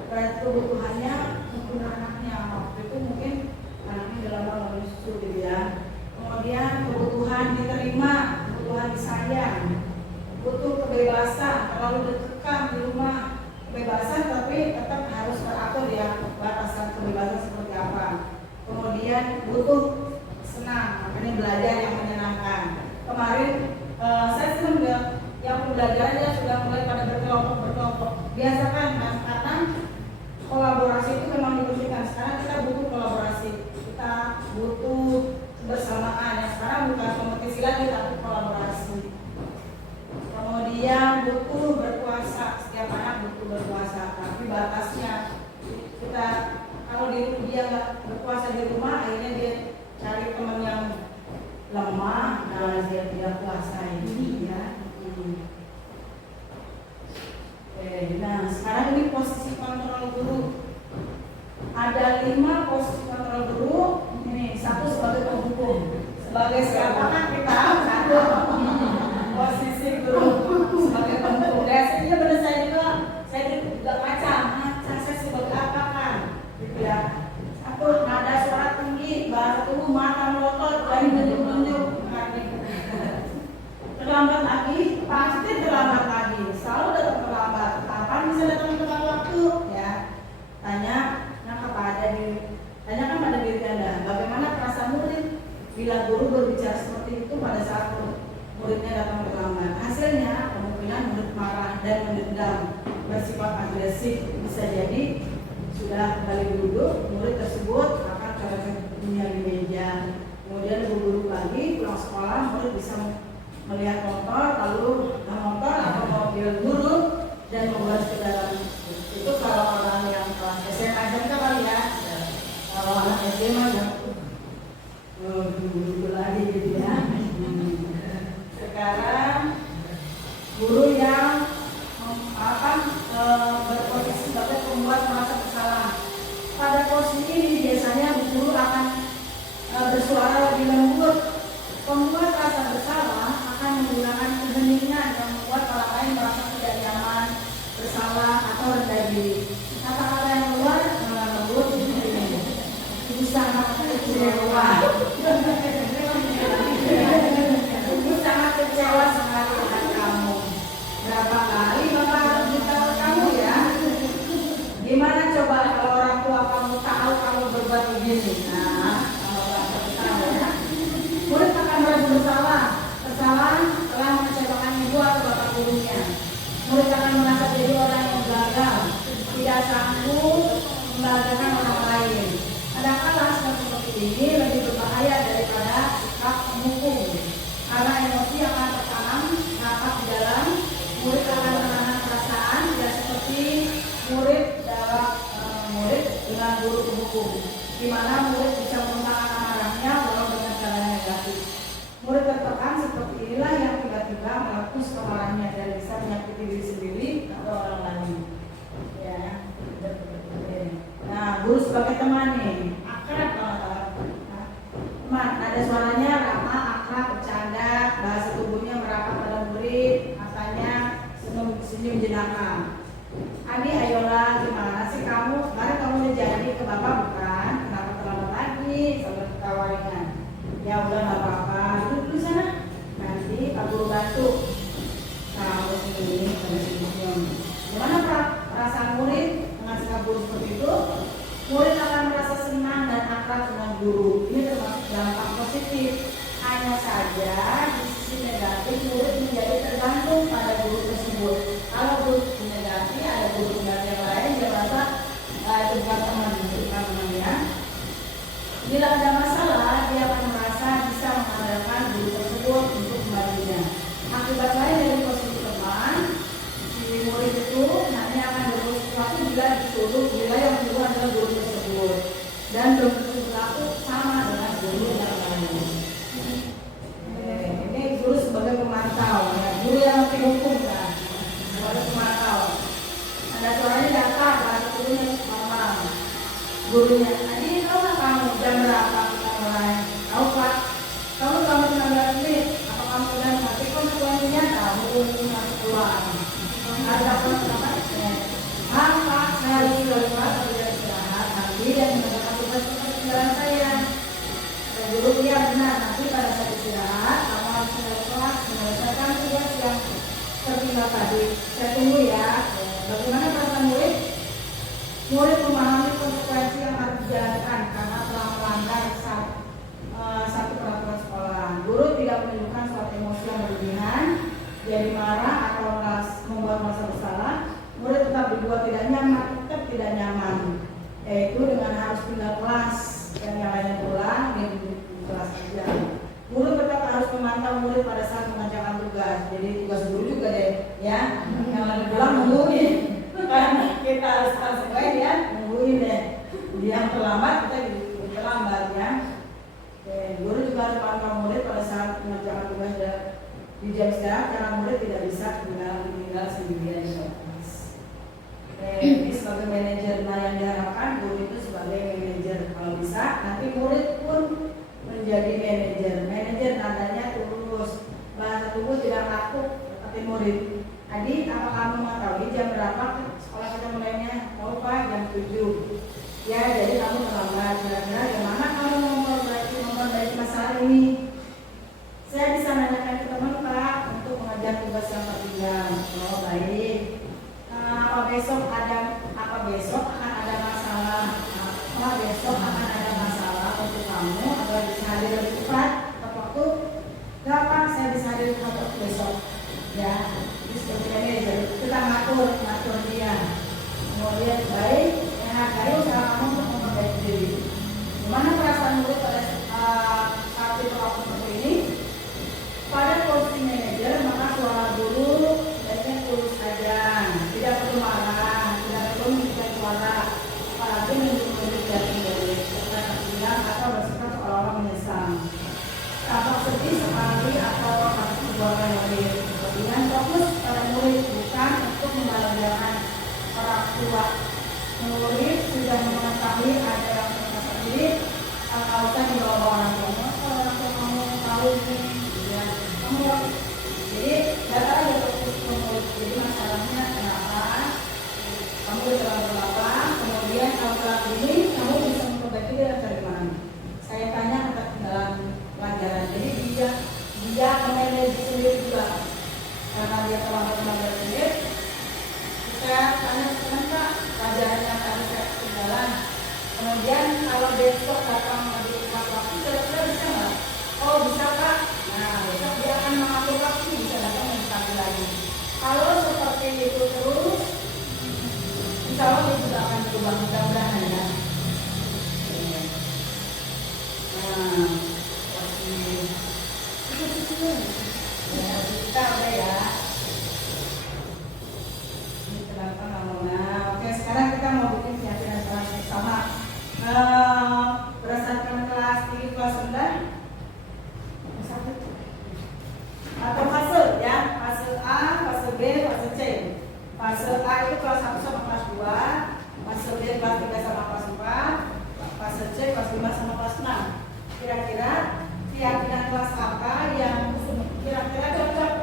Berarti kebutuhannya untuk anaknya waktu itu mungkin anaknya udah lama nggak minum susu gitu ya. Kemudian kebutuhan diterima, kebutuhan disayang, butuh kebebasan, terlalu ditekan di rumah, kebebasan tapi tetap harus teratur ya, batasan kebebasan seperti apa. Kemudian butuh senang, makanya belajar yang menyenangkan. Kemarin saya senang ya, yang pembelajarannya sudah mulai pada berkelompok. Biasakan kan, karena kolaborasi itu memang dibutuhkan. Sekarang kita butuh kolaborasi, kita butuh kebersamaan. Yang sekarang bukan kompetisi lagi, tapi kolaborasi. Kemudian butuh berpuasa, setiap anak butuh berpuasa, tapi batasnya kita kalau dia nggak berpuasa di rumah, akhirnya dia cari teman yang lemah, nah dia tidak puasa ini ya. Oke, nah sekarang ini posisi kontrol guru. Ada 5 posisi kontrol guru. Ini 1 sebagai penghukum. Sebagai siapa kan kita 1 posisi guru sebagai penghukum. Biasanya pada saya juga macam saya sebagai apa kan, gitu ya. 1 nada suara tinggi, bahasa tubuh mata melotot, dan menunjuk. Terlambat lagi, pasti terlambat lagi. Selalu datang terlambat. Kapan bisa datang tepat waktu? Ya, tanyakan pada diri Anda, bagaimana perasaan murid bila guru berbicara seperti itu pada saat muridnya datang terlambat. Hasilnya kemungkinan murid marah dan mendendam, bersifat agresif. Bisa jadi sudah kembali duduk, murid tersebut akan coret-coretnya di meja. Kemudian guru lagi pulang sekolah, murid bisa melihat motor atau mobil guru dan membalas ke dalam. Itu kalau orang yang kelas SMA SMK kali ya. Kalau anak SMA ya guru lagi gitu ya. Sekarang guru yang berposisi sebagai pembuat merasa bersalah. Pada posisi ini biasanya guru akan bersuara lebih lembut. Pembuat rasa bersalah akan menggunakan keheningan yang membuat orang lain merasa tidak nyaman, bersalah atau rendah diri. Kata-kata yang keluar lembut, ibu sangat kecewa. Ibu sangat kecewa sekali dengan kamu. Berapa kali bapak harus beritahu kamu ya? Gimana coba kalau orang tua kamu tahu kamu berbuat begini? Nah, kalau bapak tahu ya. Murid akan merasa bersalah. Kesalahan telah mengecewakan ibu atau bapak gurunya. Murid akan merasa jadi orang yang gagal, tidak sanggup membahagiakan orang lain. Kadang-kadang seperti ini lebih berbahaya daripada sikap menghukum, karena emosi akan tertanam rapat di dalam. Murid akan menahan perasaan, tidak seperti murid dengan guru penghukum, di mana murid bisa menggunakan amarahnya walau dengan cara negatif. Murid tertekan seperti inilah yang tiba-tiba meletus kemarahannya dan bisa menyakiti diri sendiri atau orang lain. Ya, nah guru sebagai teman nih, akrab banget. Teman, nada suaranya ramah, akrab, bercanda, bahasa tubuhnya merapat pada murid, matanya senyum jenaka. Adi, ayolah, gimana sih kamu? Kemarin kamu udah janji ke bapak bukan? Kenapa terlambat lagi? Sambil ketawa ringan. Ya udah nggak apa-apa, duduk dulu sana. Nanti Pak Guru bantu. Kalau sini, senyum. Gimana perasaan murid dengan sikap guru seperti itu? Murid akan merasa senang dan akrab dengan guru. Ini termasuk dampak positif. Hanya saja di sisi negatif murid menjadi tergantung pada guru tersebut. Kalau guru negatif, ada guru yang lain dia merasa itu bukan teman ya. Bila ada masalah, dia akan merasa bisa mengandalkan guru tersebut untuk membantunya. Akibat lain dari posisi teman, si murid itu nanti akan berbuat sesuatu bila yang menyuruh adalah guru tersebut dan belum tentu berlaku sama dengan guru yang lain. Ini guru sebagai pemantau, ya. Guru yang ngerti hukum kan, sebagai pemantau. Ada suaranya datar, bahasa tubuhnya normal. Gurunya, tadi tahu nggak kamu jam berapa kita mulai? Tahu Pak? Kamu selama 19 menit, apa kamu sudah mengerti konsekuensinya? Tahu, masuk keluar. Ada konsekuensinya. Pak, saya harus keluar atau tidak istirahat nanti dan mengerjakan tugas pelajaran saya. Guru dia benar, nanti pada saat istirahat, kamu harus kelas menyelesaikan tugas yang tertinggal tadi. Saya tunggu ya. Bagaimana perasaan murid? Murid memahami konsekuensi yang harus dijalankan karena telah melanggar satu peraturan sekolah. Guru tidak menunjukkan suatu emosi yang berlebihan, jadi marah atau membuat merasa bersalah. Murid tetap dibuat tidak nyaman, yaitu dengan harus pindah kelas dan yang lainnya pulang di kelas saja. Guru tetap harus memantau murid pada saat mengerjakan tugas. Jadi tugas guru juga deh, ya. Yang lain pulang nungguin, karena kita harus konsekuen ya, nungguin deh. Dia terlambat kita terlambat ya. Guru juga harus memantau murid pada saat mengerjakan tugas di jam istirahat karena murid tidak bisa tinggal sendirian di kelas. Ini sebagai manajer, nah yang diharapkan guru itu sebagai manajer. Kalau bisa nanti murid pun menjadi manajer. Manajer tandanya tulus, bahasa tubuh tidak takut seperti murid. Adik, apa kamu mengetahui jam berapa sekolah kita mulainya? Oh Pak, jam 7. Ya, jadi kamu terlambat. Kira-kira gimana kamu memperbaiki masalah ini? Saya bisa nanyakan ke teman Pak untuk mengajar tugas yang tertinggal. Oh baik. Besok akan ada masalah. Besok akan ada masalah untuk kamu agar bisa hadir lebih cepat tepat waktu. Gampang saya bisa hadir tepat waktu besok. Ya, ini seperti manajer kita ngatur dia. Kemudian baik, menghargai usaha kamu untuk memperbaiki diri. Gimana perasaan murid pada saat itu waktu seperti ini? Pada posisi manajer maka suara guru baiknya tulus saja, tidak perlu marah, tidak perlu menunjukkan suara, apalagi menunjukkan dari ketertinggalan atau bersikap seolah-olah menyesal. Tampak sedih sekali atau harus keluarga murid. Dengan fokus pada murid bukan untuk membahagiakan orang tua. Murid sudah mengetahui ada yang merasa diri, kalau usah dibawa orang tua. Kalau orang tua kamu tahu ini, ya kamu. Jadi data ada fokus ke murid. Jadi masalahnya kenapa? Kamu udah terlalu lapang. Kemudian kalau telah ini, kamu bisa memperbaiki dari mana? Saya tanya dalam pelajaran. Jadi dia memanage sendiri juga. Karena dia telah berpelajaran sendiri, saya tanya kenapa pelajaran yang tadi saya ketinggalan. Kemudian kalau besok datang di tempat waktu, kira-kira bisa nggak? Oh bisa Pak. Nah besok dia akan mengatur waktu, bisa datang lebih lagi. Kalau seperti itu terus, insya Allah dia juga akan berubah mudah-mudahan ya. Nah, kita udah ya. Ini kenapa nah, oke sekarang kita mau bikin keyakinan kelas bersama. Berdasarkan kelas 3, kelas 9 atau fase ya, fase A, fase B, fase C. Fase A itu kelas 1 sama kelas 2, fase B kelas 3 sama kelas 4, fase C kelas 5 sama kelas 6. Kira-kira keyakinan kelas apa yang kira-kira cocok?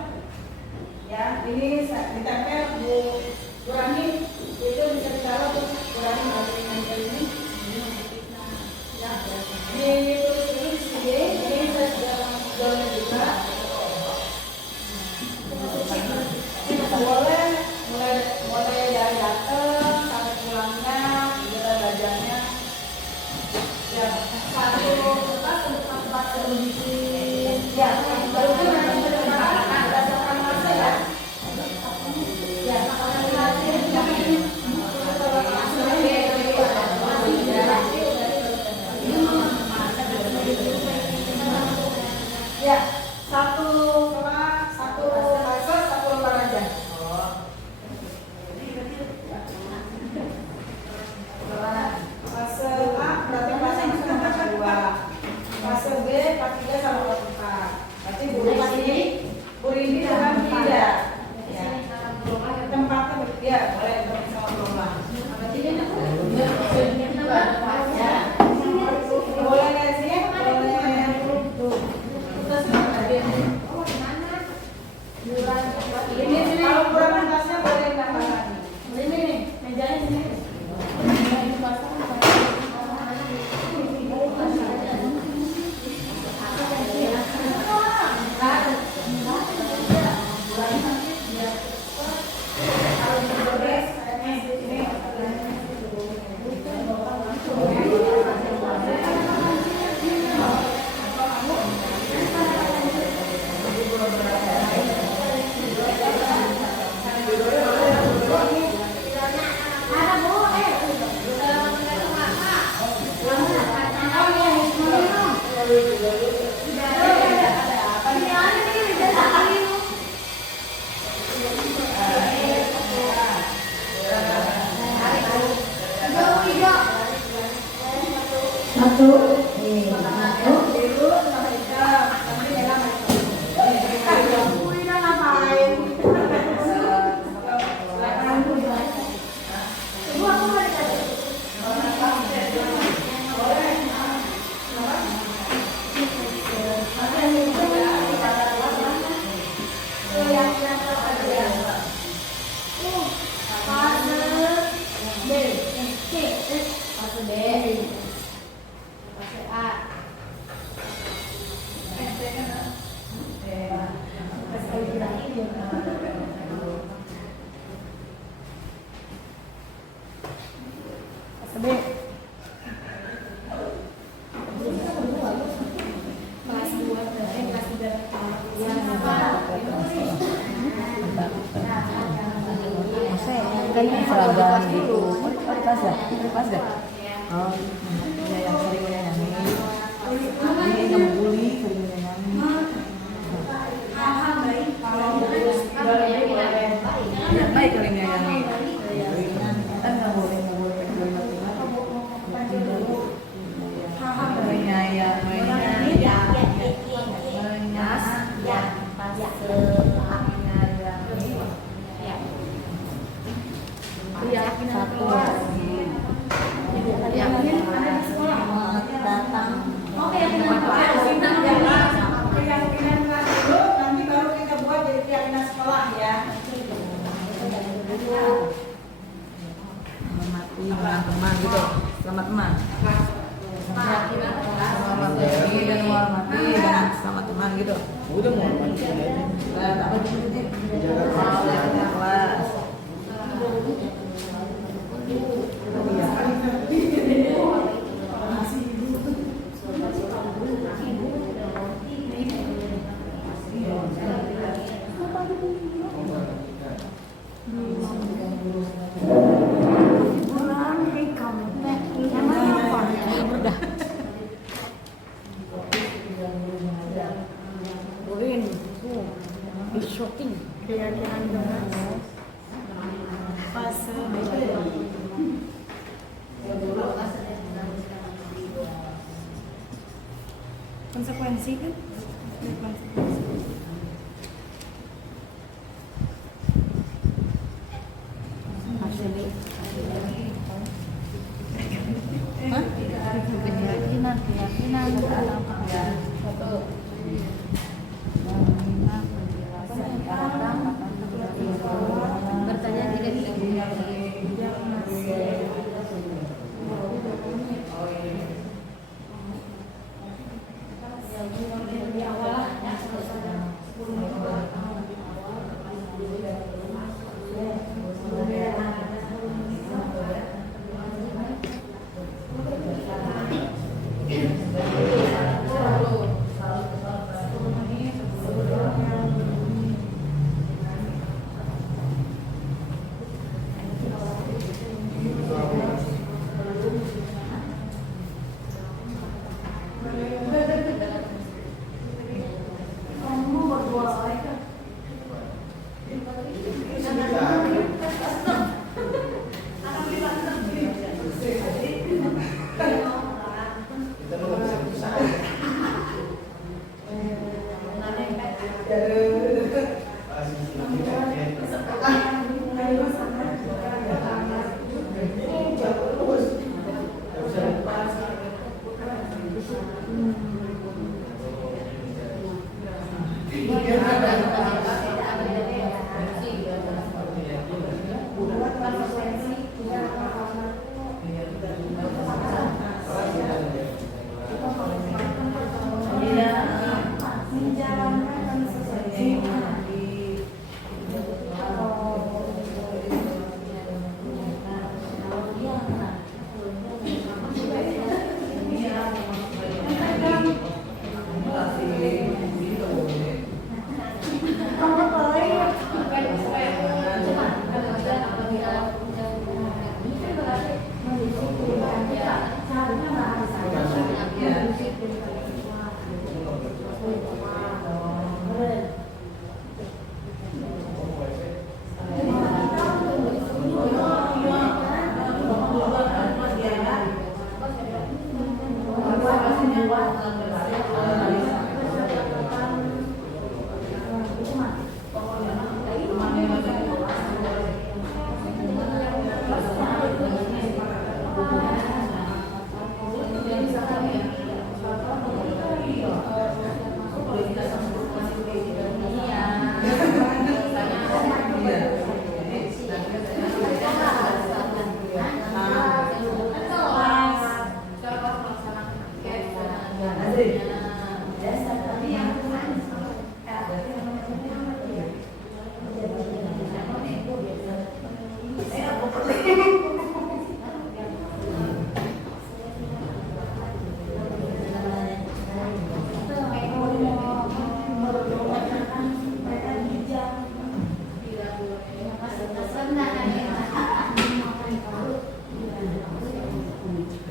Ya, ini ditempel Bu Rani, itu bisa ditaruh tuh Bu Rani ini. Ya, ini tulis ini di sini, ini saya sudah jualnya juga. Boleh mulai dari datang sampai pulangnya, juga belajarnya. Ya, satu kertas untuk tempat kondisi. Ya, baru itu nanti berdasarkan masa ya. Ya, Satu. Satu. Biru sama hitam. Nanti merah sama hitam. Wih, udah ngapain? Ibu aku mau dikasih. Kan seragam gitu. Pas gak? Pas gak? Oh, ya yang sering menyayangi. Ini yang bully sering menyayangi. Ya baik kali menyayangi. Kan nggak boleh Keyakinan kelas dulu, nanti baru kita buat jadi keyakinan sekolah ya. Menghormati teman-teman gitu. Selamat teman. Menghormati dan menghormati dengan sama teman gitu. Udah mau mandi aja. Apa gitu sih? Jaga Kelas. Keyakinan kelas. Fase konsekuensi kan? Bertanya tidak dilakukan.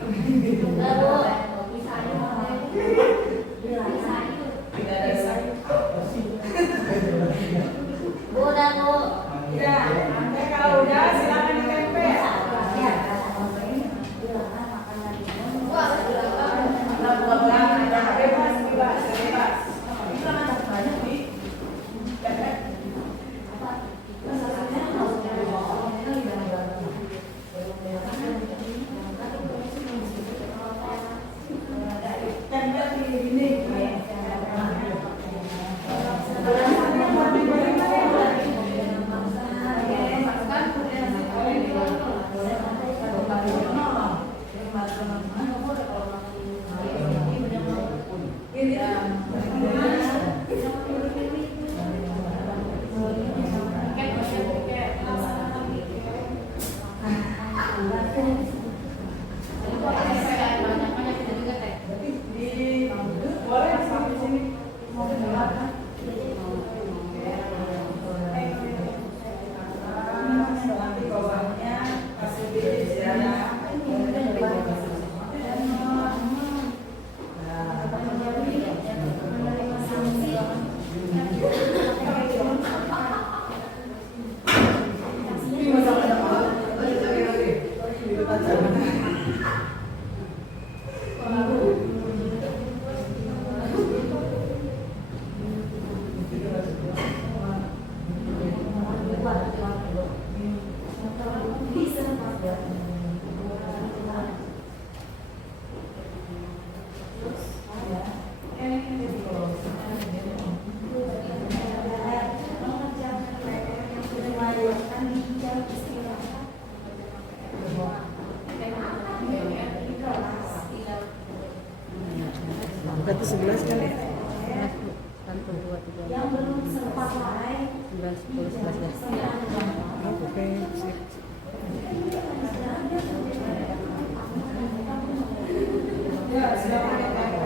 Bu, udah Bu. Ya, nanti kalau udah silakan ditempel. Bebas, bebas, bebas. Tempel gini. Boleh sampai sini. Nanti bawahnya kasih bibit ya. Berarti 11 kan ya? 1, 2, 3, Yang belum sempat naik 9, 10, 11. Oke, sip. Ya, silakan ditempel.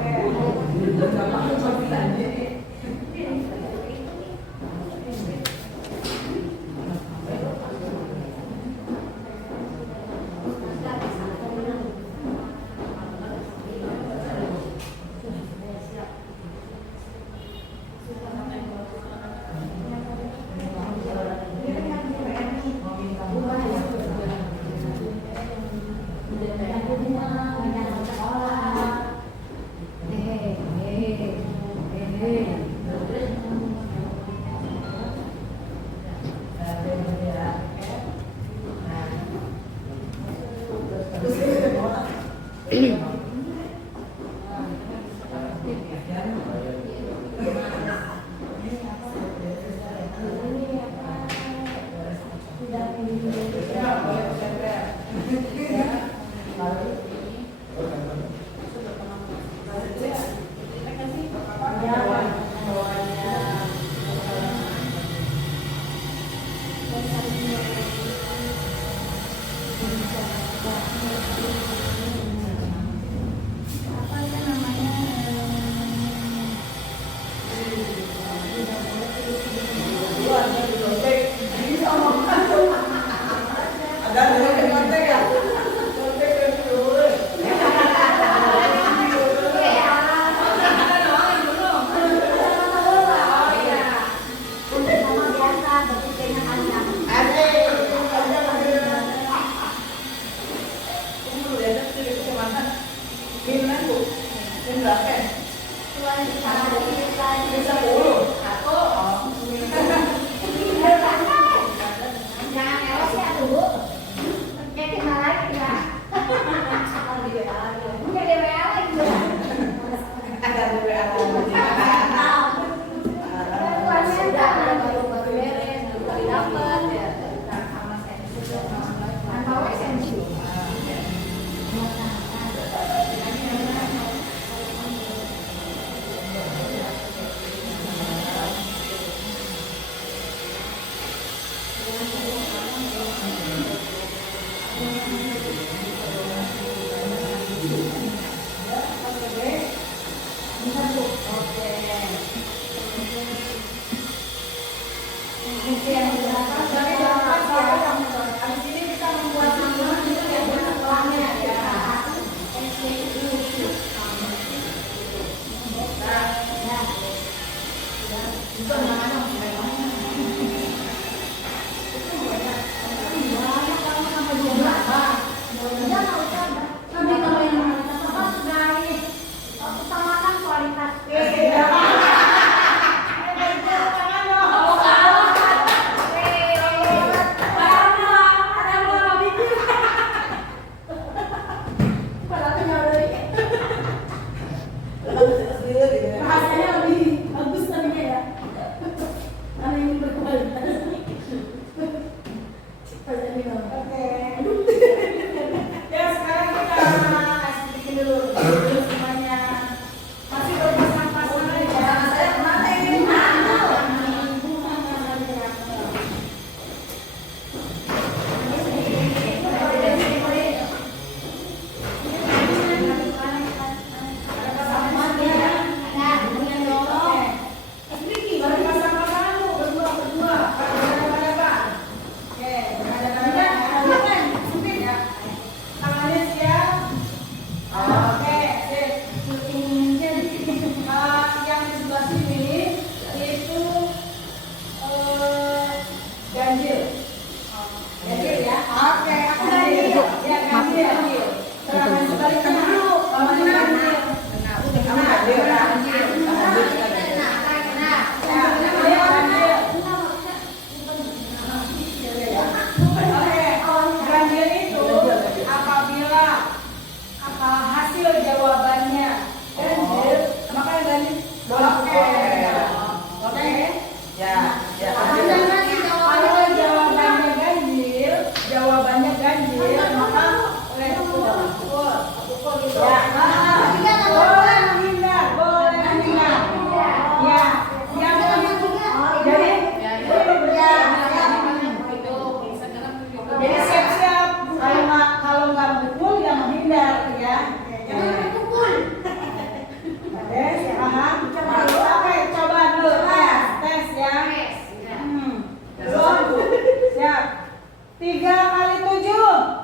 3 kali 7.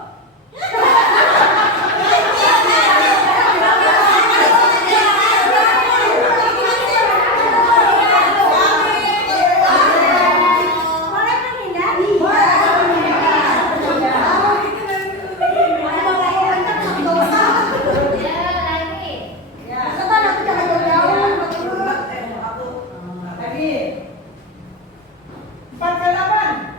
Lagi 4 kali 8.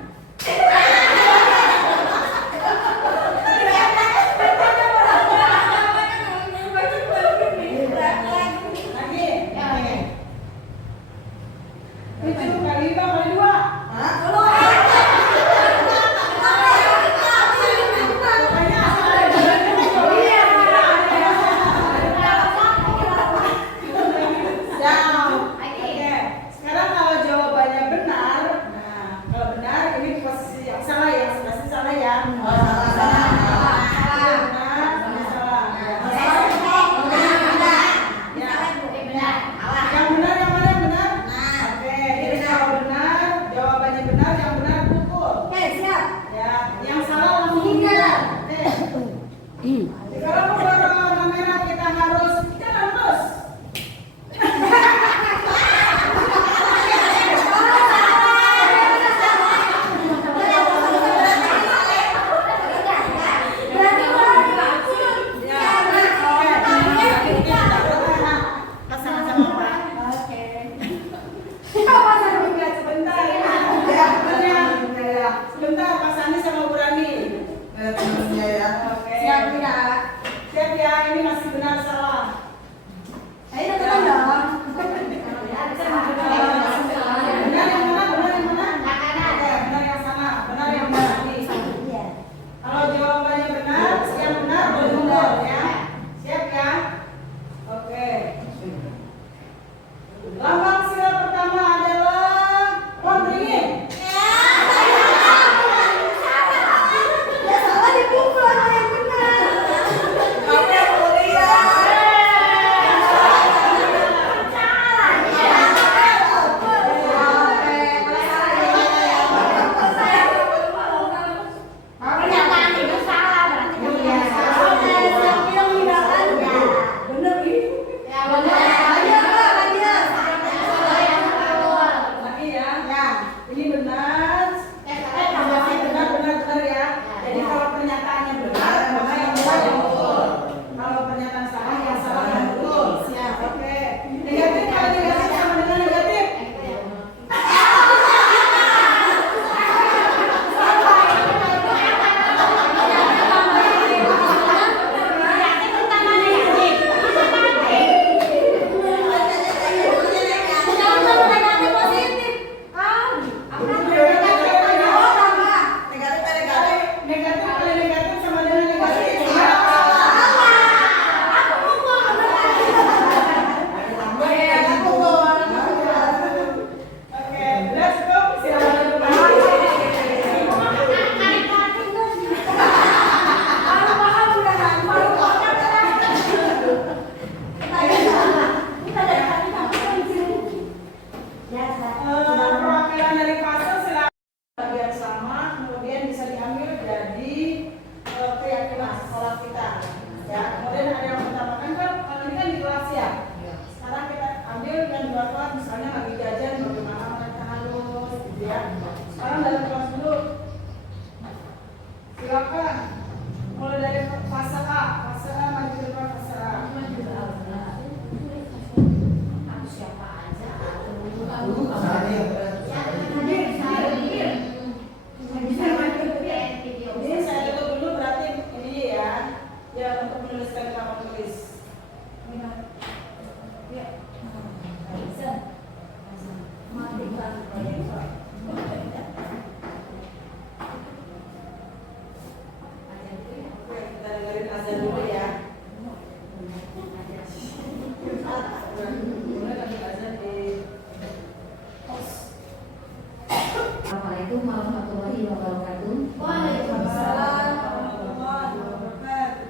Assalamualaikum warahmatullahi wabarakatuh. Waalaikumsalam warahmatullahi wabarakatuh.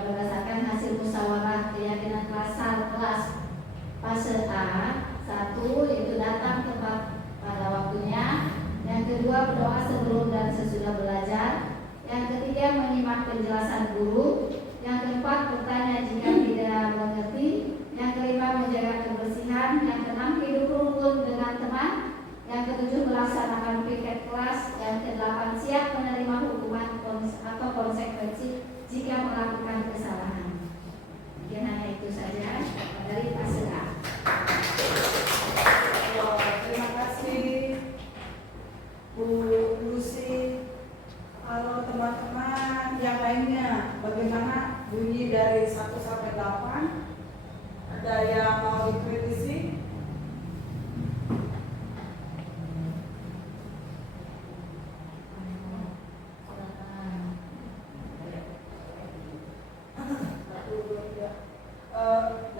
Berdasarkan hasil musyawarah keyakinan kelas fase A 1 yaitu datang tepat melaksanakan piket kelas. Yang ke-8, siap menerima hukuman atau konsekuensi jika melakukan kesalahan. Mungkin hanya itu saja dari fase A. Terima kasih Bu Lucy. Kalau teman-teman yang lainnya, bagaimana bunyi dari 1 sampai 8? Ada yang mau dikritisi?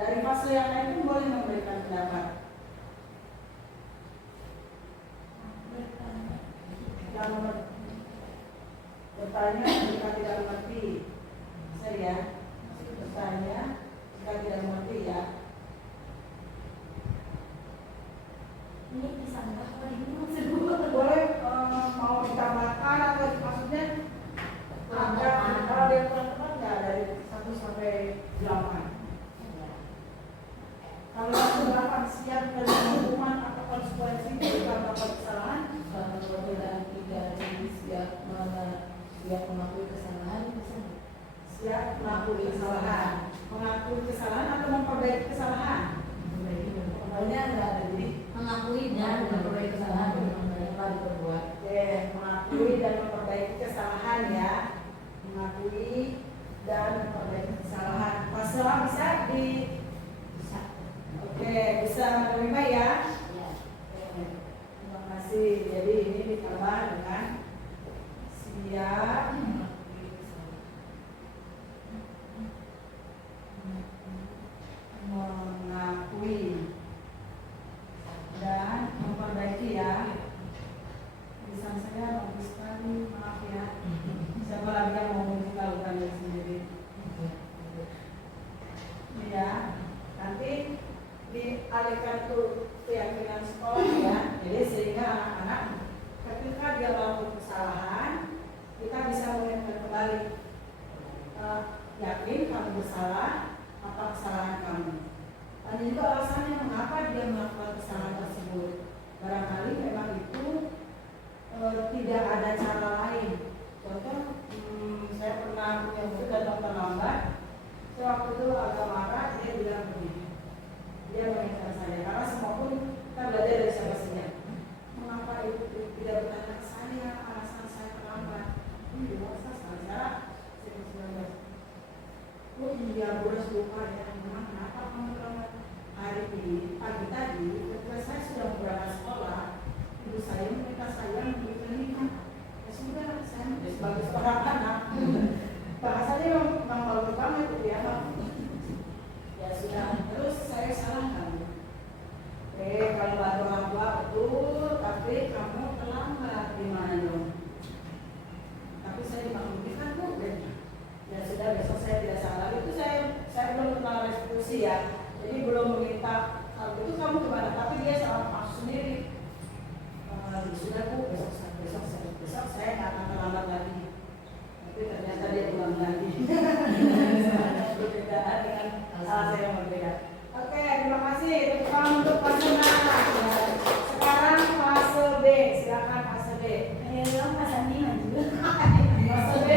Dari fase yang lain pun boleh memberikan pendapat. Yang bertanya jika tidak mengerti, saya bertanya jika tidak mengerti ya. Ini disangka apa ini maksudnya? Boleh mau ditambahkan atau maksudnya ada kalau dia teman-teman ya dari 1 sampai 8. Kalau yang ke-8 siap menerima hukuman atau konsekuensi jika melakukan kesalahan. Perbedaan 3 jadi siap mengakui kesalahan, Siap mengakui kesalahan, mengakui kesalahan atau memperbaiki kesalahan. pokoknya nggak ada jadi Mengakui dan dan memperbaiki kesalahan yang telah diperbuat. Oke, mengakui dan memperbaiki kesalahan ya. Mengakui dan memperbaiki kesalahan. Pasal bisa di Oke, bisa menerima ya. Terima kasih. Jadi ini ditambah dengan siap mengakui dan memperbaiki ya. Tulisan saya bagus sekali, maaf ya. Siapa lagi yang mau membuka lukanya sendiri? Ya, nanti dialihkan tuh keyakinan sekolah ya. Jadi sehingga anak-anak ketika dia melakukan kesalahan, kita bisa mengingatkan kembali, yakin kamu bersalah, apa kesalahan kamu. Dan juga alasannya mengapa dia melakukan kesalahan tersebut. Barangkali memang itu tidak ada cara lain. Contoh, saya pernah punya murid datang terlambat. Waktu itu agak marah, dia bilang begini. Dia mengingatkan saya, karena semua pun kita belajar dari siapa-siapa. Mengapa itu tidak bertanya ke saya, alasan saya terlambat? Ini dewasa saya 19. Oh iya, boros lupa ya. Kenapa kamu terlambat? Hari ini, pagi tadi, ketika saya sudah berangkat sekolah, ibu saya meminta saya memberikan ini. Ya sudah, saya sebagai seorang anak. Bahasanya memang bagus banget itu ya. Ya sudah, terus saya salahkan. Kalau ada orang tua betul, tapi kamu terlambat gimana dong? Tapi saya dimaklumkan kok. Ya sudah, besok saya tidak salah. Itu saya belum pernah restitusi ya. Jadi belum meminta itu kamu gimana? Tapi dia salah maksud sendiri. Sudah bu, besok saya nggak akan terlambat lagi. Tapi ternyata dia ulang lagi. Perbedaan dengan alasan yang berbeda. Oke, terima kasih. Untuk fase A. Sekarang fase B. Silakan fase B. Mas Andi maju. Fase B.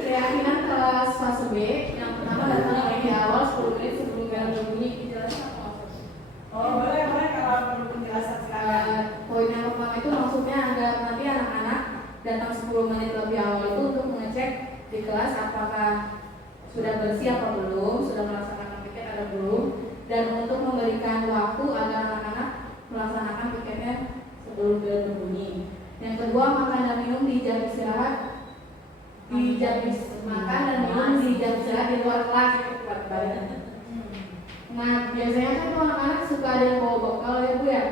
Keyakinan kelas fase B yang pertama datang lebih awal 10 menit sebelum bel berbunyi. Penjelasan apa maksudnya? Oh boleh kalau perlu penjelasan silakan. Poin yang pertama itu maksudnya ada nanti anak-anak datang 10 menit lebih awal itu untuk mengecek di kelas apakah sudah bersih apa belum, sudah melaksanakan piket atau belum. dan untuk memberikan waktu agar anak-anak melaksanakan piketnya sebelum bel berbunyi. Yang kedua, makan dan minum di jam istirahat makan dan minum di jam istirahat di luar kelas. Nah, biasanya kan tuh anak-anak suka ada yang bawa bekal ya Bu ya.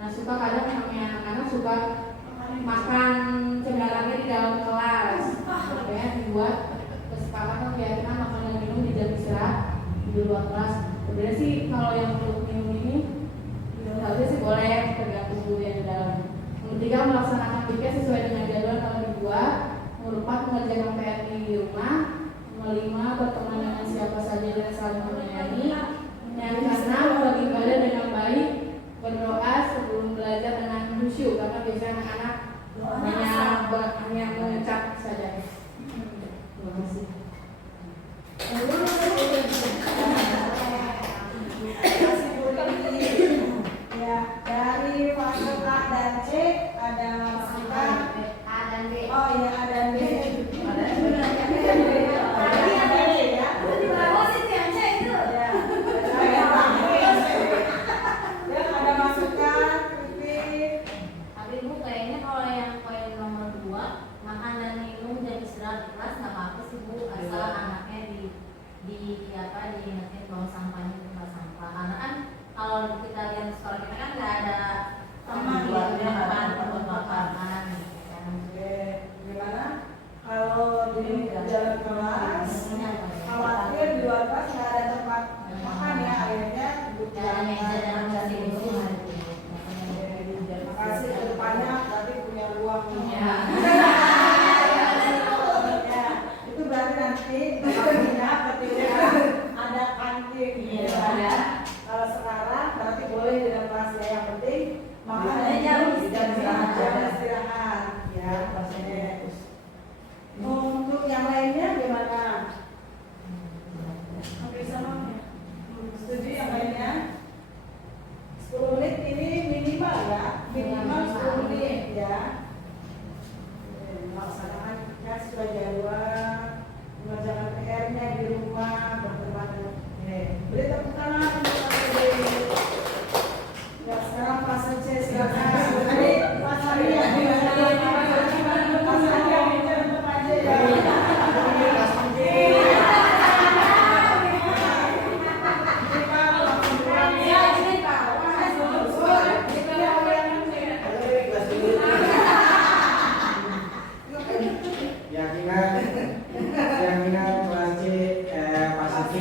Nah, suka kadang namanya anak-anak suka makan sembarangnya di dalam kelas. Makanya dibuat kesepakatan kegiatan makan dan minum di jam istirahat di luar kelas. Sebenarnya sih kalau yang untuk minum ini harusnya sih boleh, tergantung guru yang di dalam. Yang ketiga, melaksanakan piket sesuai dengan jadwal kalau dibuat. Nomor 4, mengerjakan PR di rumah. Nomor 5, berteman dengan siapa saja dan saling menyayangi. Yang keenam, beribadah dengan baik, berdoa sebelum belajar dengan khusyuk, karena biasanya anak-anak hanya mengucap saja. Terima kasih. Ya, dari fase A dan C ada masukan. A dan B. Oh iya, A dan B. Ada masukan, kritik. Tapi Bu, kayaknya kalau yang poin nomor 2, makan dan minum jam istirahat di kelas nggak apa-apa sih Bu, asal anaknya diingetin buang sampahnya di tempat sampah. Karena kan kalau kita lihat di sekolah kita kan nggak ada Taman, buatnya ya. buat makanan gitu kan. Oke, gimana? Kalau di dalam kelas, khawatir di luar kelas nggak ada tempat makan ya, akhirnya duduk di Ada meja dan kursi kursi. gitu. Terima kasih, ke depannya berarti punya ruang. Ya. Ya, itu berarti nanti punya ketika ada kantin. Ya. Kalau sekarang berarti boleh di dalam kelas ya, yang penting makannya jauh jam istirahat. Ya, pastinya. Untuk yang lainnya gimana? Hampir sama. Setuju yang lainnya? 10 menit ini minimal ya, minimal 10 menit ya. Melaksanakan sesuai jadwal, mengerjakan PR-nya di rumah, berteman dengan beri tepuk tangan untuk Pak Dede. Ya, sekarang fase C silakan. Tadi Mas Ari ya, Mas Ari yang bicara untuk Pak Dede ya. Keyakinan kelas C, fase C.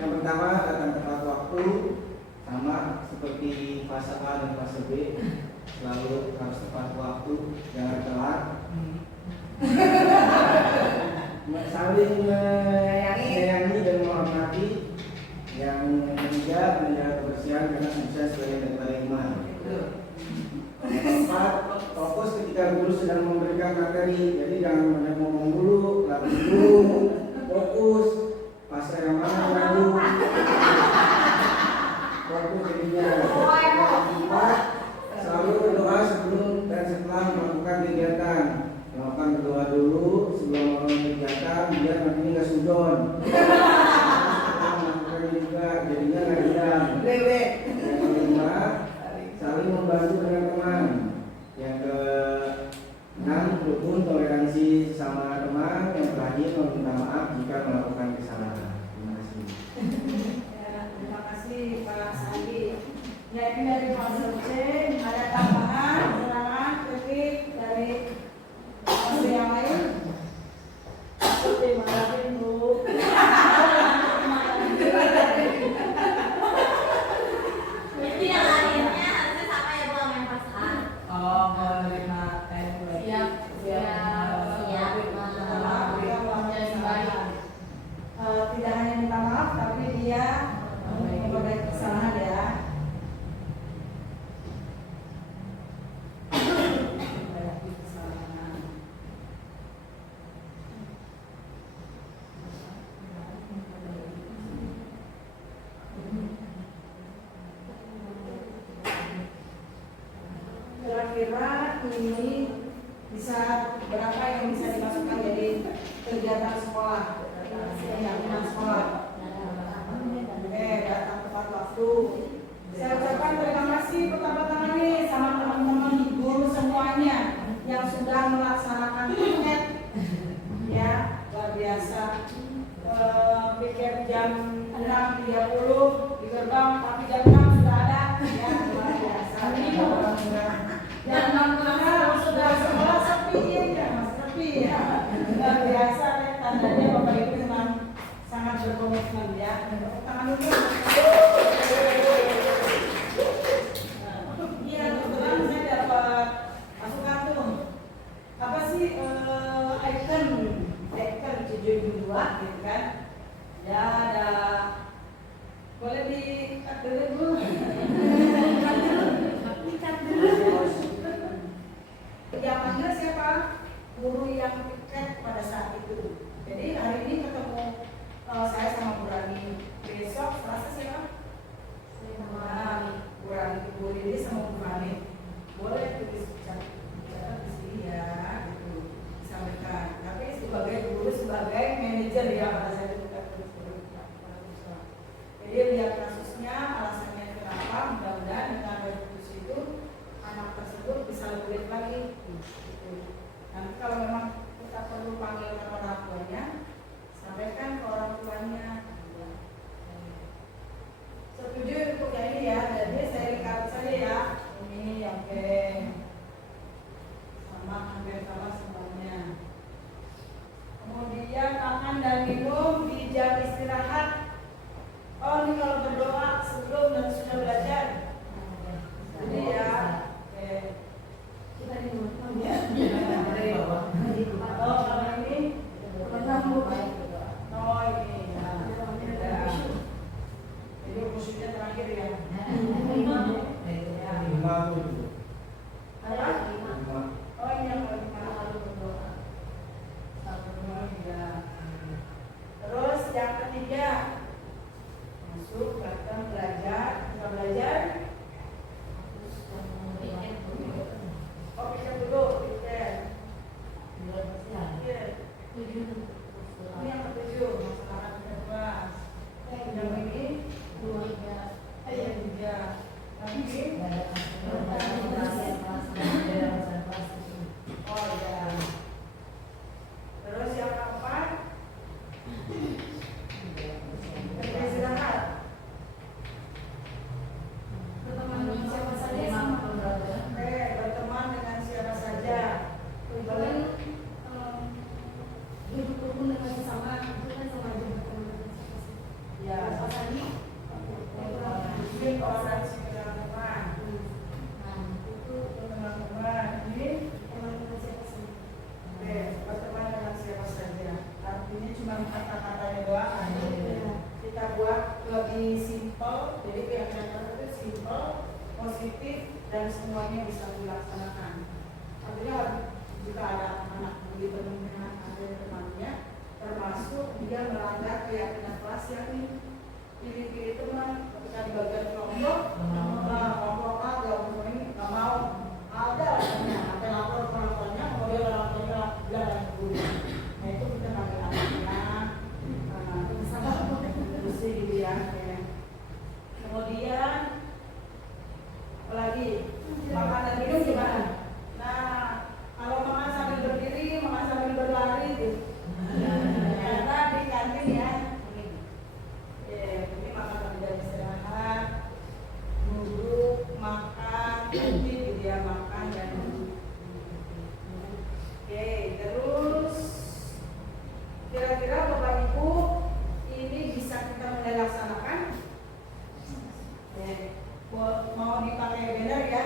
Yang pertama, datang tepat waktu, sama seperti fase A dan fase B, selalu harus tepat waktu, jangan telat. Saling menyayangi dan menghormati. Yang ketiga, menjaga kebersihan karena bisa sebagai daripada iman. Yang keempat, fokus ketika guru sedang memberikan materi, jadi jangan banyak ngomong dulu, latih dulu, fokus. Fase yang mana lalu? Fokus jadinya. Yang keempat, selalu berdoa sebelum dan setelah melakukan kegiatan. Melakukan berdoa dulu sebelum melakukan kegiatan, biar nanti nggak sudon. Setelah melakukan juga, jadinya nggak diam. Yang kelima, saling membantu dengan teman. Yang keenam, rukun toleransi sama teman. Yang terakhir, meminta maaf jika melakukan kesalahan. Terima kasih. Ya, terima kasih Pak Sandi. Ya, ini dari fase C, ada tambahan, kekurangan, kritik dari fase yang lain. Terima kasih Bu. Jadi yang lainnya harusnya sama ya Bu sama yang pas A. Oh, menerima Siap. Tidak hanya minta maaf, tapi dia memperbaiki kesalahan ya. Memperbaiki kesalahan. Kira-kira ini bisa berapa yang bisa dimasukkan jadi kegiatan sekolah? Kegiatan sekolah. Datang ke waktu. Saya ucapkan terima kasih pertama-tama nih sama teman-teman guru semuanya yang sudah melaksanakan piket, ya luar biasa. Piket jam 6.30 di gerbang, tapi jam 6 sudah ada, ya luar biasa. Jam 6 sudah sekolah sepi ya, sepi ya, luar biasa ya, tandanya Bapak Ibu memang sangat berkomitmen ya. Tangan dulu. Iya, kebetulan saya dapat masukan tuh. Apa sih icon 72 gitu kan? Ya ada, boleh dikat dulu Bu. Dikat dulu. Yang panggil siapa? Guru yang piket pada saat itu. Jadi hari ini ketemu saya sama Bu Rani. Besok Selasa siapa? Bu Rani, Bu Rini sama Bu Rani. Boleh tulis bicara di sini ya, gitu disampaikan. Tapi sebagai guru, sebagai manajer ya pada saat itu kita tulis guru. Jadi lihat kasusnya, alasannya kenapa, mudah-mudahan dengan revisi itu anak tersebut bisa lebih lagi. Gitu. Nanti kalau memang kita perlu panggil orang tuanya, sampaikan ke orang tuanya. Setuju untuk yang ini ya, jadi saya ringkas saja ya. Ini oke, sama hampir sama semuanya. Kemudian makan dan minum di jam istirahat. Oh ini kalau berdoa sebelum dan sudah belajar. Jadi ya, oke. Kita di rumah ya. Oh kalau ini pernah Bu. Oh ini. Jadi musuhnya terakhir ya. Apa? Oh ini yang kelima. Terus yang ketiga, masuk datang belajar, kita belajar. Oh piket dulu, piket. Ini yang ketujuh, masalah bebas. Yang ini yang tiga. Nanti oh ya. Terus yang keempat, ketika istirahat berteman dengan siapa saja sama. Oke, berteman dengan siapa saja. Boleh hidup rukun dengan sesama itu kan sama aja berteman dengan siapa saja. Ya, sesama mungkin orang sekitar teman. Itu teman-teman ini teman dengan siapa saja. Oke, berteman dengan siapa saja. Artinya cuma kata-katanya doang. Kita buat lebih simpel, jadi kegiatan itu simpel, positif, dan semuanya bisa dilaksanakan. Artinya jika ada anak di dengan ada temannya, termasuk dia melanggar keyakinan kelas yang pilih-pilih teman ketika di bagian kelompok, kelompok A, kelompok ini nggak mau, ada alasannya, sampai lapor ke orang tuanya, kemudian orang tuanya bilang yang guru. Nah itu kita panggil anaknya, itu sama bersih gitu ya. Kemudian apalagi makan dan minum gimana? Nah kalau makan sambil berdiri, makan sambil berlari, gitu. Karena di kantin ya. Ini makan sambil istirahat, duduk, makan, nanti dia makan dan duduk. Oke, terus kira-kira Bapak Ibu ini bisa kita mulai laksanakan? Mau dipakai banner ya?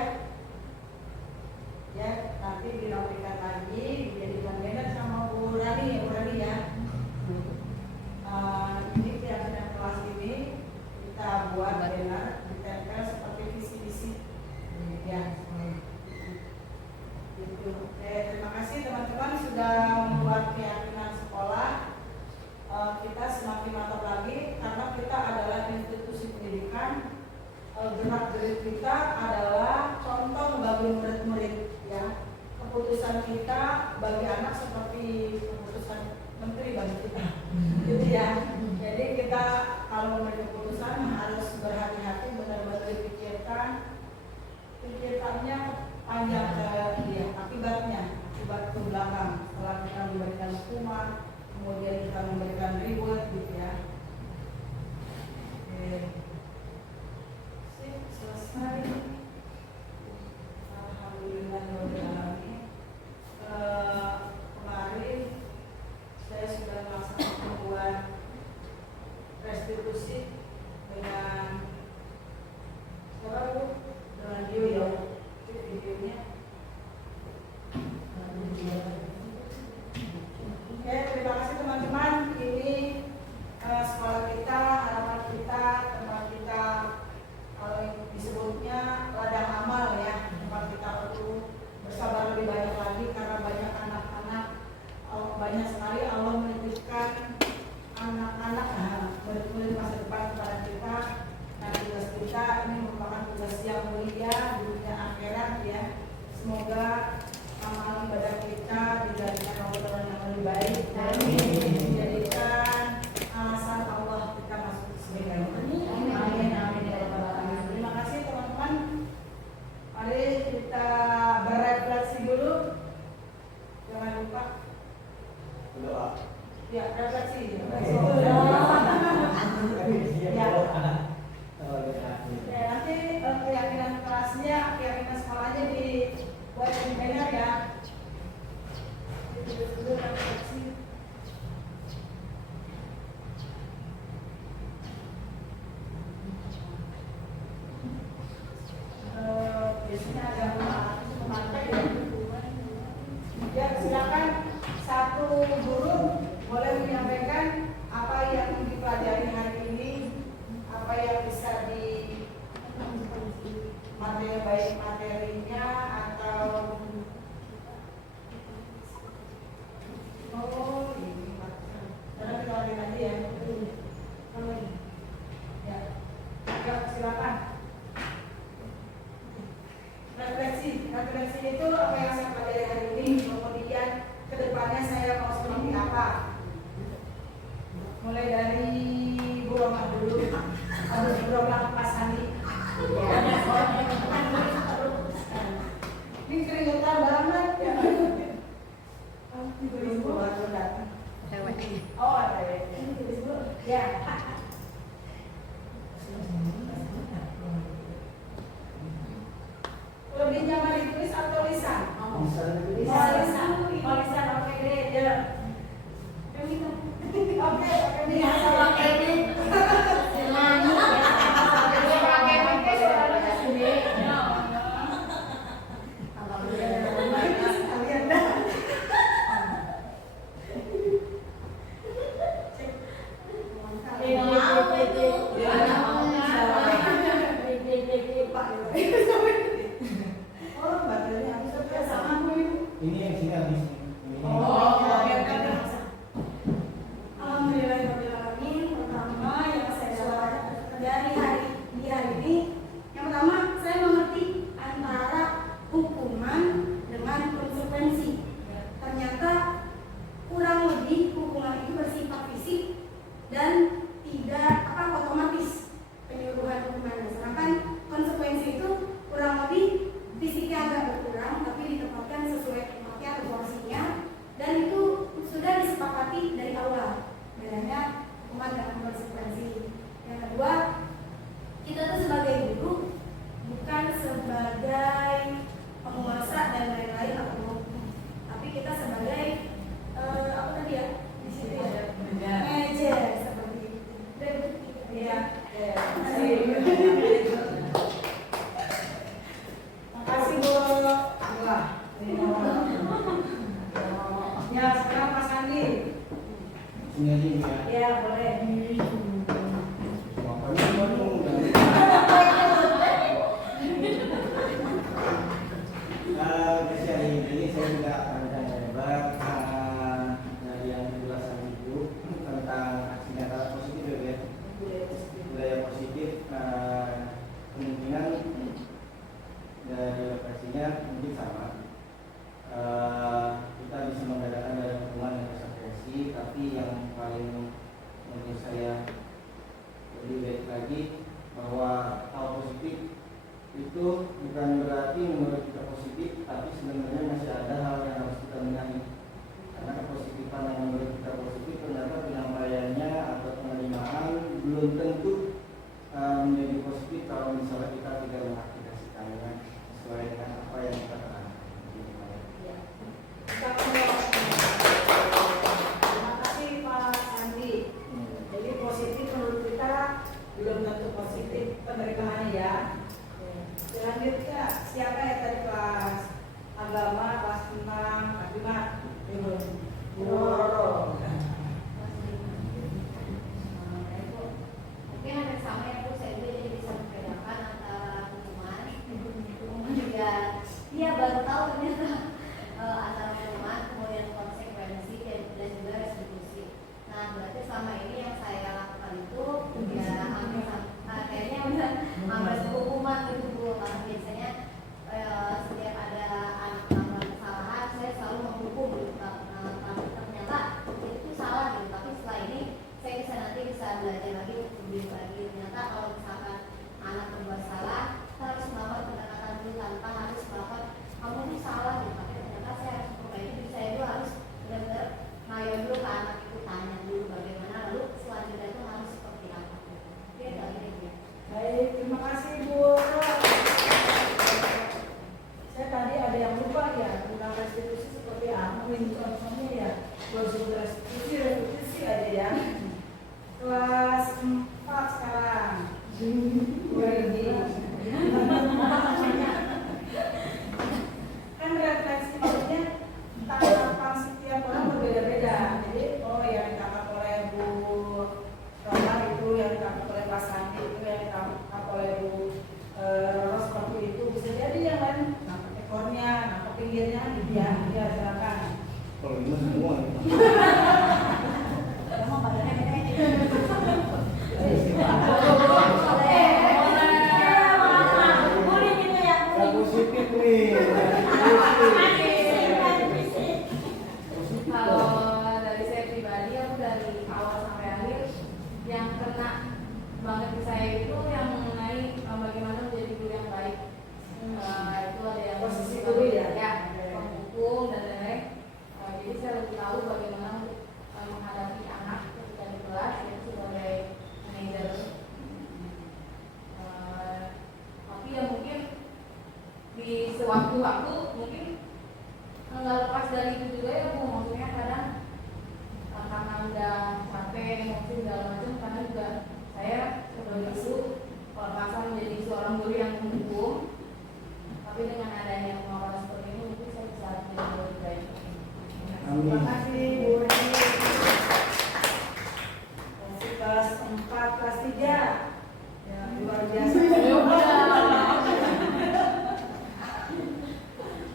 Ya, nanti dirapikan lagi, dijadikan banner sama Bu Rani ya. Ini keyakinan kelas ini kita buat banner, ditempel seperti visi-visi ya. Gitu. Terima kasih teman-teman sudah membuat keyakinan sekolah. Kita semakin mantap lagi karena kita adalah institusi pendidikan. Gerak-gerik kita adalah contoh bagi murid-murid ya. Keputusan kita bagi anak seperti keputusan menteri bagi kita gitu ya. Jadi kita kalau memberi keputusan harus berhati-hati doa. Ya, refleksi. Ya, nanti keyakinan kelasnya, keyakinan sekolahnya dibuat di banner ya. Dulu refleksi. Biasanya ada pemakai ya. Ya, silakan satu guru boleh menyampaikan apa yang dipelajari hari ini, apa yang bisa di materi, baik materinya atau ini karena kita lihat aja ya. Ya, silakan. Refleksi itu apa yang saya pelajari hari ini, kemudian kedepannya saya mau seperti apa. Mulai dari Bu Roma dulu, harus Bu Roma Pak Sandi. Ini keringetan banget ya. Ibu baru datang. Oh ada ya. Ya. Lebih nyaman ditulis atau lisan? Lisan. Lisan, oke deh. Ya. Oke, biasa pakai ini. Ini yang sini habis. Pertama yang saya dari di hari ini, yang pertama saya mengerti antara hukuman dengan konsekuensi. Ternyata kurang lebih hukuman itu bersifat fisik dan tidak otomatis penyuruhan hukuman. Sedangkan konsekuensi itu kurang lebih fisiknya agak berkurang, tapi ditempatkan sesuai tempatnya atau porsinya, dan itu sudah disepakati dari awal. Bedanya hukuman dan konsekuensi. Yang kedua, kita tuh sebagai guru bukan sebagai penguasa dan lain-lain atau tapi kita sebagai apa tadi ya? Di sini ada manajer seperti itu. Ya. Makasih Bu. Ya, sekarang Pak Sandi. Ini aja ya. Ya, boleh. Hari ini saya juga akan lebar dari yang penjelasan Ibu tentang aksi nyata positif ya. Budaya positif, kemungkinan dari lokasinya mungkin sama. Kita bisa membedakan dari hukuman dan konsekuensi, tapi yang paling menurut saya lebih baik lagi bahwa hal positif itu bukan berarti menurut kita positif, tapi sebenarnya masih ada hal yang harus kita benahi. Karena kepositifan yang menurut kita positif ternyata penyampaiannya atau penerimaan belum tentu menjadi positif kalau misalnya kita tidak mengaplikasikannya sesuai dengan apa yang kita terangkan. Terima kasih Pak Sandi. Jadi positif menurut kita belum tentu positif penerimaannya ya. Silakan boleh dulu ke anak itu tanya dulu bagaimana, lalu selanjutnya itu harus seperti apa. Oke, gitu. Baik, terima kasih Bu. Saya tadi ada yang lupa ya tentang restitusi seperti apa contohnya ya. Prosedur restitusi aja ya. Kelas 4 sekarang. Kan refleksi maksudnya tanggapan setiap orang berbeda-beda. Jadi yang ditangkap oleh Bu Roma itu, yang ditangkap oleh Pak Sandi itu, yang ditangkap oleh Bu Roro seperti itu. Bisa jadi yang lain nangkap ekornya, nangkap pinggirnya gitu ya. Ya silakan. Kalau ini semua Mau badannya beda-beda. Boleh gitu ya. yang positif nih. Kalau dari saya pribadi, aku dari awal sampai akhir yang kena banget di saya itu yang mengenai bagaimana menjadi guru yang baik. Itu ada yang Posisi guru ya? penghukum dan lain-lain. Jadi saya lebih tahu bagaimana untuk menghadapi anak ketika di kelas, yaitu sebagai manajer. Tapi ya mungkin di sewaktu-waktu mungkin nggak lepas dari itu juga ya Bu, maksudnya kadang karena udah capek emosi segala macam, karena juga saya sebagai guru pelepasan menjadi seorang guru yang mendukung, tapi dengan adanya pengawalan seperti ini mungkin saya bisa menjadi lebih baik. Terima kasih Bu Reni. Masih kelas 4, kelas 3. Ya, luar biasa.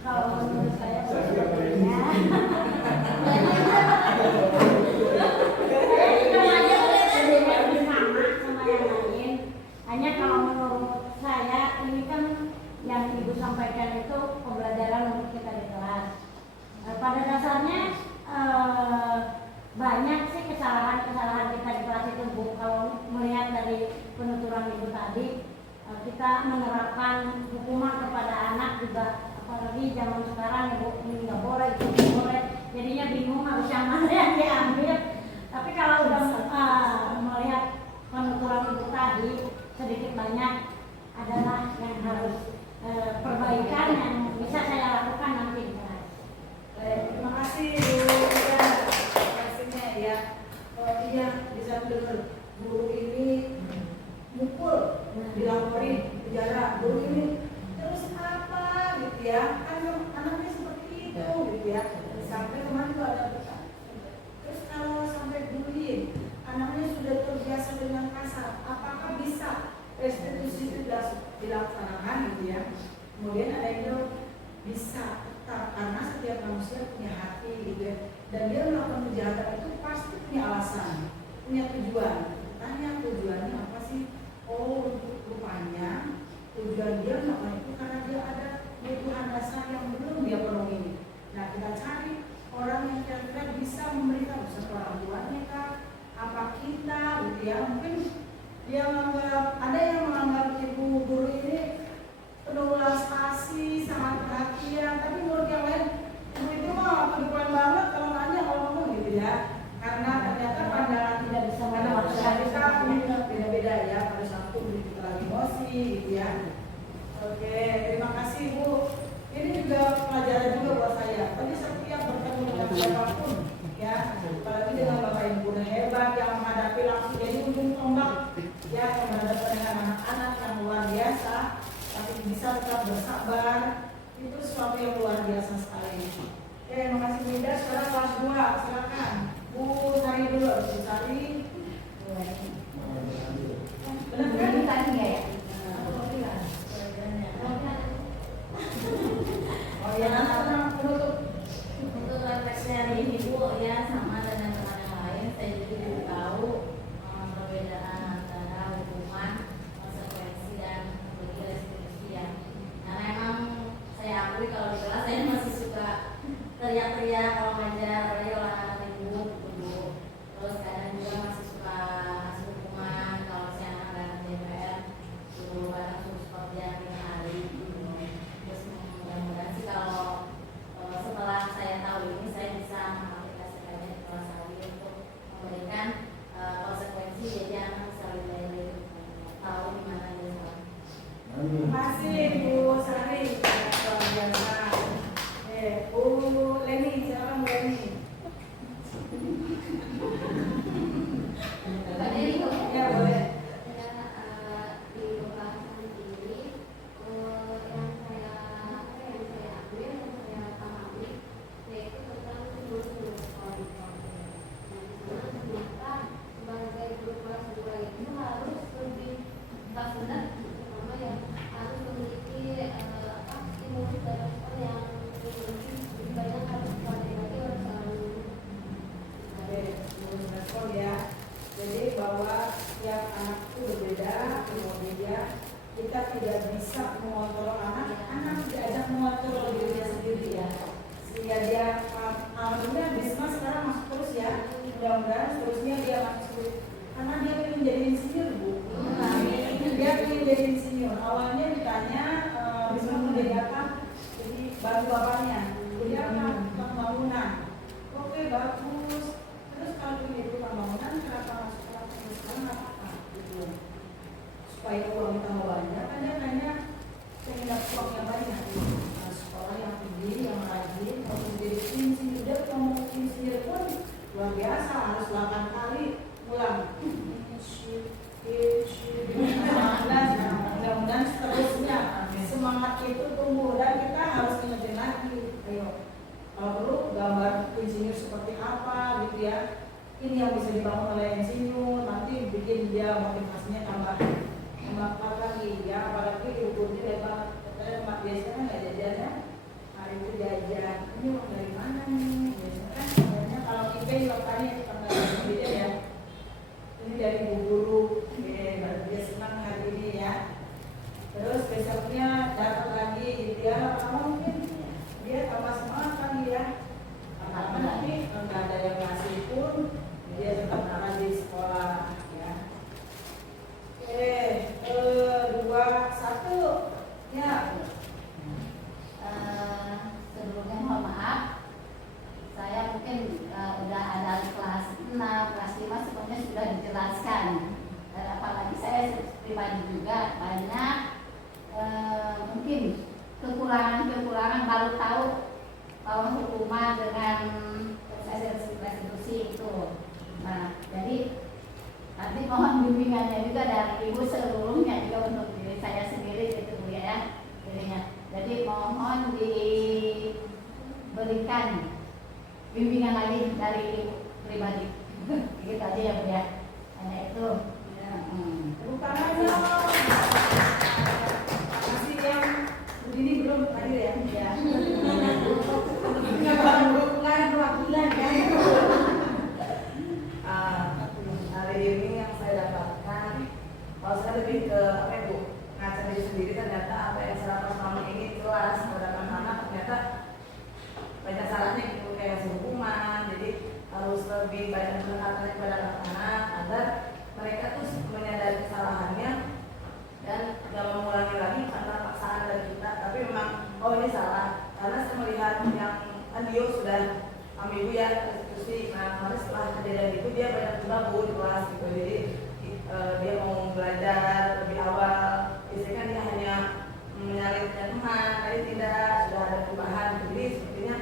Kalau menurut saya hanya kalau menurut saya ini kan yang Ibu sampaikan itu pembelajaran untuk kita di kelas. Pada dasarnya banyak sih kesalahan-kesalahan kita di kelas itu Bu. Kalau melihat dari penuturan Ibu tadi, kita menerapkan hukuman kepada anak juga, apalagi zaman sekarang Ibu, ini nggak boleh, itu nggak boleh, jadinya bingung harus yang mana yang diambil. Tapi kalau udah melihat penuturan Ibu tadi, sedikit banyak adalah yang harus perbaikan yang bisa saya lakukan nanti di kelas. Baik, terima kasih Bu. Kasihnya ya. Iya, bisa dengar guru ini mukul, dilaporin penjara, guru ini terus apa gitu ya, kan anaknya seperti itu gitu ya. Sampai kemarin tuh ada pesan. Terus kalau sampai bullying, anaknya sudah terbiasa dengan kasar, apakah bisa restitusi itu dilaksanakan gitu ya? Kemudian ada yang bilang bisa, tetap, karena setiap manusia punya hati gitu ya, dan dia melakukan kejahatan itu pasti punya alasan, punya tujuan. Tanya tujuannya apa sih? Oh, rupanya tujuan dia melakukan itu karena dia ada kebutuhan dasar yang belum dia penuhi. Nah, kita cari orang yang kira-kira bisa memberikan, misalnya orang tuanya kah, apa kita gitu ya. Mungkin dia menganggap, ada yang menganggap ibu guru ini penuh belas kasih, sangat perhatian, tapi menurut yang lain ibu itu mah penuh banget kalau nanya, kalau ngomong gitu ya. Karena ternyata pandangan tidak bisa manusia kita beda-beda ya, pada satu kita lagi emosi gitu ya. Oke, terima kasih Bu. Ini juga pelajaran juga buat saya. Tadi setiap bertemu dengan siapapun ya, apalagi dengan Bapak Ibu hebat yang menghadapi langsung jadi ujung tombak ya, yang berhadapan dengan anak-anak yang luar biasa, tapi bisa tetap bersabar, itu sesuatu yang luar biasa sekali. Oke, terima kasih Bu Ida. Sekarang kelas 2, silakan Bu Sari dulu, Bu Sari. Benar-benar tadi nggak ya? Oh ya, nanti penutup. Untuk refleksi hari ini Bu, ya sama dengan teman yang lain, saya juga belum tahu perbedaan antara hukuman, konsekuensi dan restitusi ya. Karena emang saya akui kalau di kelas saya masih suka teriak-teriak kalau ngajar, apalagi kalau anak-anak ribut gitu. Terus kadang juga masih suka ngasih hukuman kalau si anak-anak DPR gitu, kadang suka dia hari gitu. Terus mudah-mudahan sih kalau setelah saya tahu ini saya bisa mengaplikasikannya di kelas Kenapa sebagai guru kelas 2 itu harus lebih tak benar, terutama yang harus memiliki stimulus dan respon yang lebih banyak, harus bagi orang selalu. Oke, stimulus respon ya. Jadi bahwa tiap anak itu berbeda, kemudian kita tidak bisa mengontrol anak diajak mengontrol dirinya sendiri ya. Sehingga dia alhamdulillah Bisma sekarang masuk terus ya. Mudah-mudahan seterusnya dia masuk karena dia ingin menjadi insinyur Bu. Dia ingin jadi insinyur. Awalnya ditanya Bisma mau jadi apa? Jadi bantu bapaknya. Jadi apa? Tukang bangunan. Oke bagus. Terus kalau ingin jadi tukang bangunan kenapa masuk kelas sekarang nggak apa-apa gitu. Supaya uang tambah banyak kan dia kayaknya pengen dapat uang yang banyak. Nah, sekolah yang tinggi, yang rajin, kalau menjadi insinyur dia mau insinyur pun luar biasa, harus 8 kali ulang. Mudah-mudahan seterusnya semangat itu tumbuh dan kita harus mengerjakan lagi. Ayo, kalau perlu gambar insinyur seperti apa gitu ya. Ini yang bisa dibangun oleh insinyur, nanti bikin dia motivasinya tambah kuat lagi ya. Apalagi ibu guru lebar, katanya biasanya kan nggak jajan ya. Hari itu jajan, ini uang dari mana nih? Biasanya kan sebenarnya kalau kita lokalnya itu pernah beda ya. Ini dari ibu guru, berarti dia senang hari ini ya. Terus besoknya dapat lagi gitu ya. Kalau mungkin dia tambah semangat lagi ya. Karena nanti nggak ada yang ngasih pun dia tetap rajin di sekolah ya. Oke, 2, 1 ya. Sebelumnya mohon maaf, saya mungkin udah ada kelas 6, kelas 5 sebenarnya sudah dijelaskan. Dan apalagi saya pribadi juga banyak mungkin kekurangan baru tahu bahwa hukuman dengan restitusi itu. Nah, jadi nanti mohon bimbingannya juga dari ibu seluruhnya juga untuk diri saya sendiri gitu Bu ya. Jadi mohon diberikan bimbingan lagi dari ibu pribadi. Gitu aja ya Bu ya. Hanya itu. Bukan aja. Masih yang begini belum hadir ya? Ya. Bukan perwakilan ya. Hari ini yang saya dapatkan, kalau saya lebih ke apa Bu, ngaca diri sendiri, ternyata apa yang saya lakukan selama ini jelas pada anak-anak ternyata banyak salahnya gitu, kayak hukuman. Jadi harus lebih banyak pendekatannya kepada anak-anak agar mereka tuh menyadari kesalahannya dan gak mengulangi lagi karena paksaan dari kita. Tapi memang oh ini salah, karena saya melihat yang Dio sudah ambil ya restitusi. Nah kemarin setelah kejadian itu dia banyak juga Bu di kelas gitu. Jadi dia mau belajar lebih awal. Biasanya kan dia hanya menyalipkan teman, tapi tidak, sudah ada perubahan. Jadi sepertinya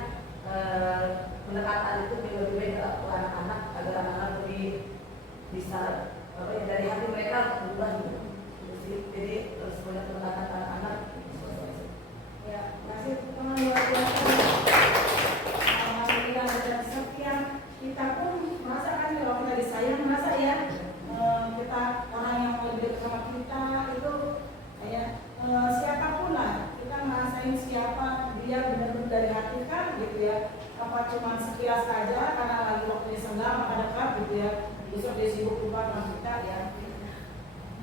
pendekatan itu lebih baik ke anak-anak agar anak-anak lebih bisa dari hati mereka berubah gitu. Jadi harus banyak pendekatan anak-anak. Ya, masih teman luar biasa. Alhamdulillah dan sekian kita pun merasa kan kalau kita disayang merasa ya kita orang yang lebih dekat sama kita itu kayak siapapun lah kita ngerasain siapa dia benar-benar dari hati kan gitu ya. Apa cuma sekilas saja karena lagi waktunya senggang maka dekat gitu ya. Besok dia sibuk lupa sama kita ya.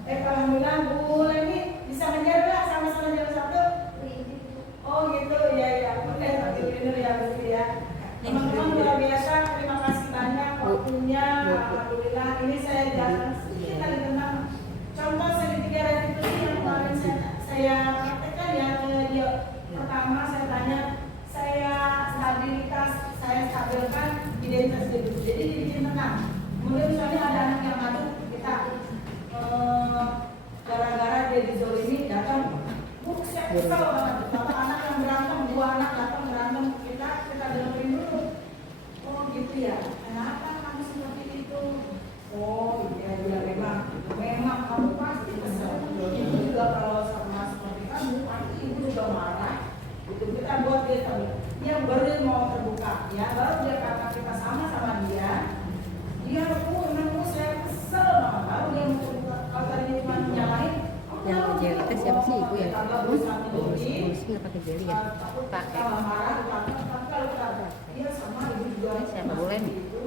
Alhamdulillah Bu Leni bisa ngejar nggak sama-sama jam 1? Oh gitu ya ya. Oke nanti bener ya begitu ya. Teman-teman luar biasa, terima kasih banyak waktunya. Alhamdulillah ini saya jalan sedikit lagi tentang contoh segitiga restitusi yang kemarin saya praktekkan ya ke dia. Pertama saya tanya, saya stabilkan identitas dia dulu. Jadi dibikin tenang. Kemudian misalnya ada anak yang ngadu kita gara-gara dia dizolimi datang, Bu saya kesal banget. Bapak anak yang berantem, 2 anak datang berantem kita dengerin dulu. Oh gitu ya. Kenapa kamu seperti itu? Oh iya dia memang kamu pasti kesal. Ibu juga kalau sama seperti kamu, pasti ibu juga marah. Itu kita buat dia tahu. Dia baru mau terbuka, ya baru dia kata kita sama dia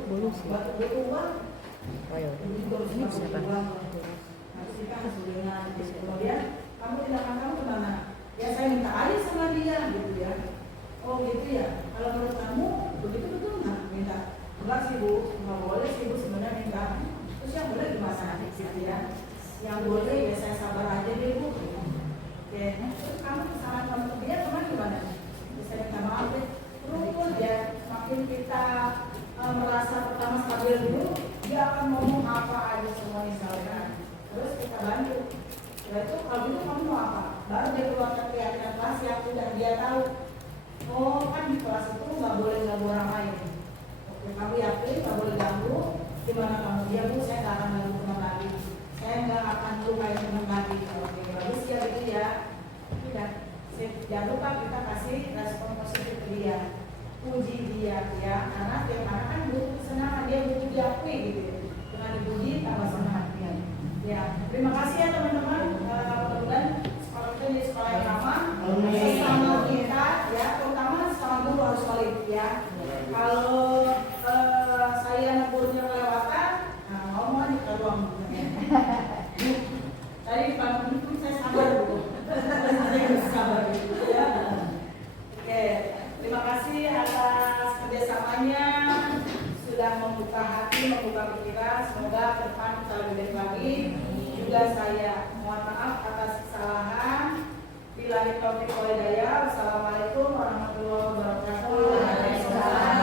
Bulus ya. buat butuh uang. Ayo. Ini juga harus Ini masuk siapa? uang. Harus kita harus dengan kemudian kamu tindakan kamu kemana? Ya saya minta aja sama dia gitu ya. Oh gitu ya. Kalau menurut kamu begitu betul nggak minta? Enggak sih bu, nggak boleh sih bu sebenarnya minta. Terus yang boleh gimana gitu ya? Yang boleh ya saya sabar aja deh bu. Oke, terus kamu saran kamu ke dia kemana gimana? Bisa minta maaf deh. Terus ya makin kita merasa pertama stabil dulu, dia akan ngomong apa aja semua misalkan. Terus kita bantu. Setelah itu kalau gitu kamu mau apa? Baru dia keluar ke kelas yang udah dia tahu. Oh kan di kelas itu nggak boleh ganggu orang lain. Oke, kamu yakin nggak boleh ganggu? Gimana kamu? Dia bu saya nggak akan ganggu teman lagi. Saya nggak akan lupain teman lagi. Oke bagus ya gitu ya. Udah. Jangan lupa kita kasih respon positif ke dia. Puji dia ya, karena tiap anak kan butuh kesenangan, dia butuh diakui gitu ya. Dengan dipuji tambah semangat ya. Ya, terima kasih ya teman-teman. Mudah-mudahan sekolah kita jadi sekolah yang ramah. Sesama kita ya, terutama sesama guru harus solid ya. Kalau saya negurnya kelewatan, nah ngomong aja ke ruang. Tadi di panggung itu saya sabar dulu. Saya harus sabar gitu ya. Oke. Terima kasih atas kerjasamanya sudah membuka hati, membuka pikiran. Semoga ke depan kita lebih baik lagi. Juga saya mohon maaf atas kesalahan. Billahi taufiq wal hidayah. Wassalamualaikum warahmatullahi wabarakatuh.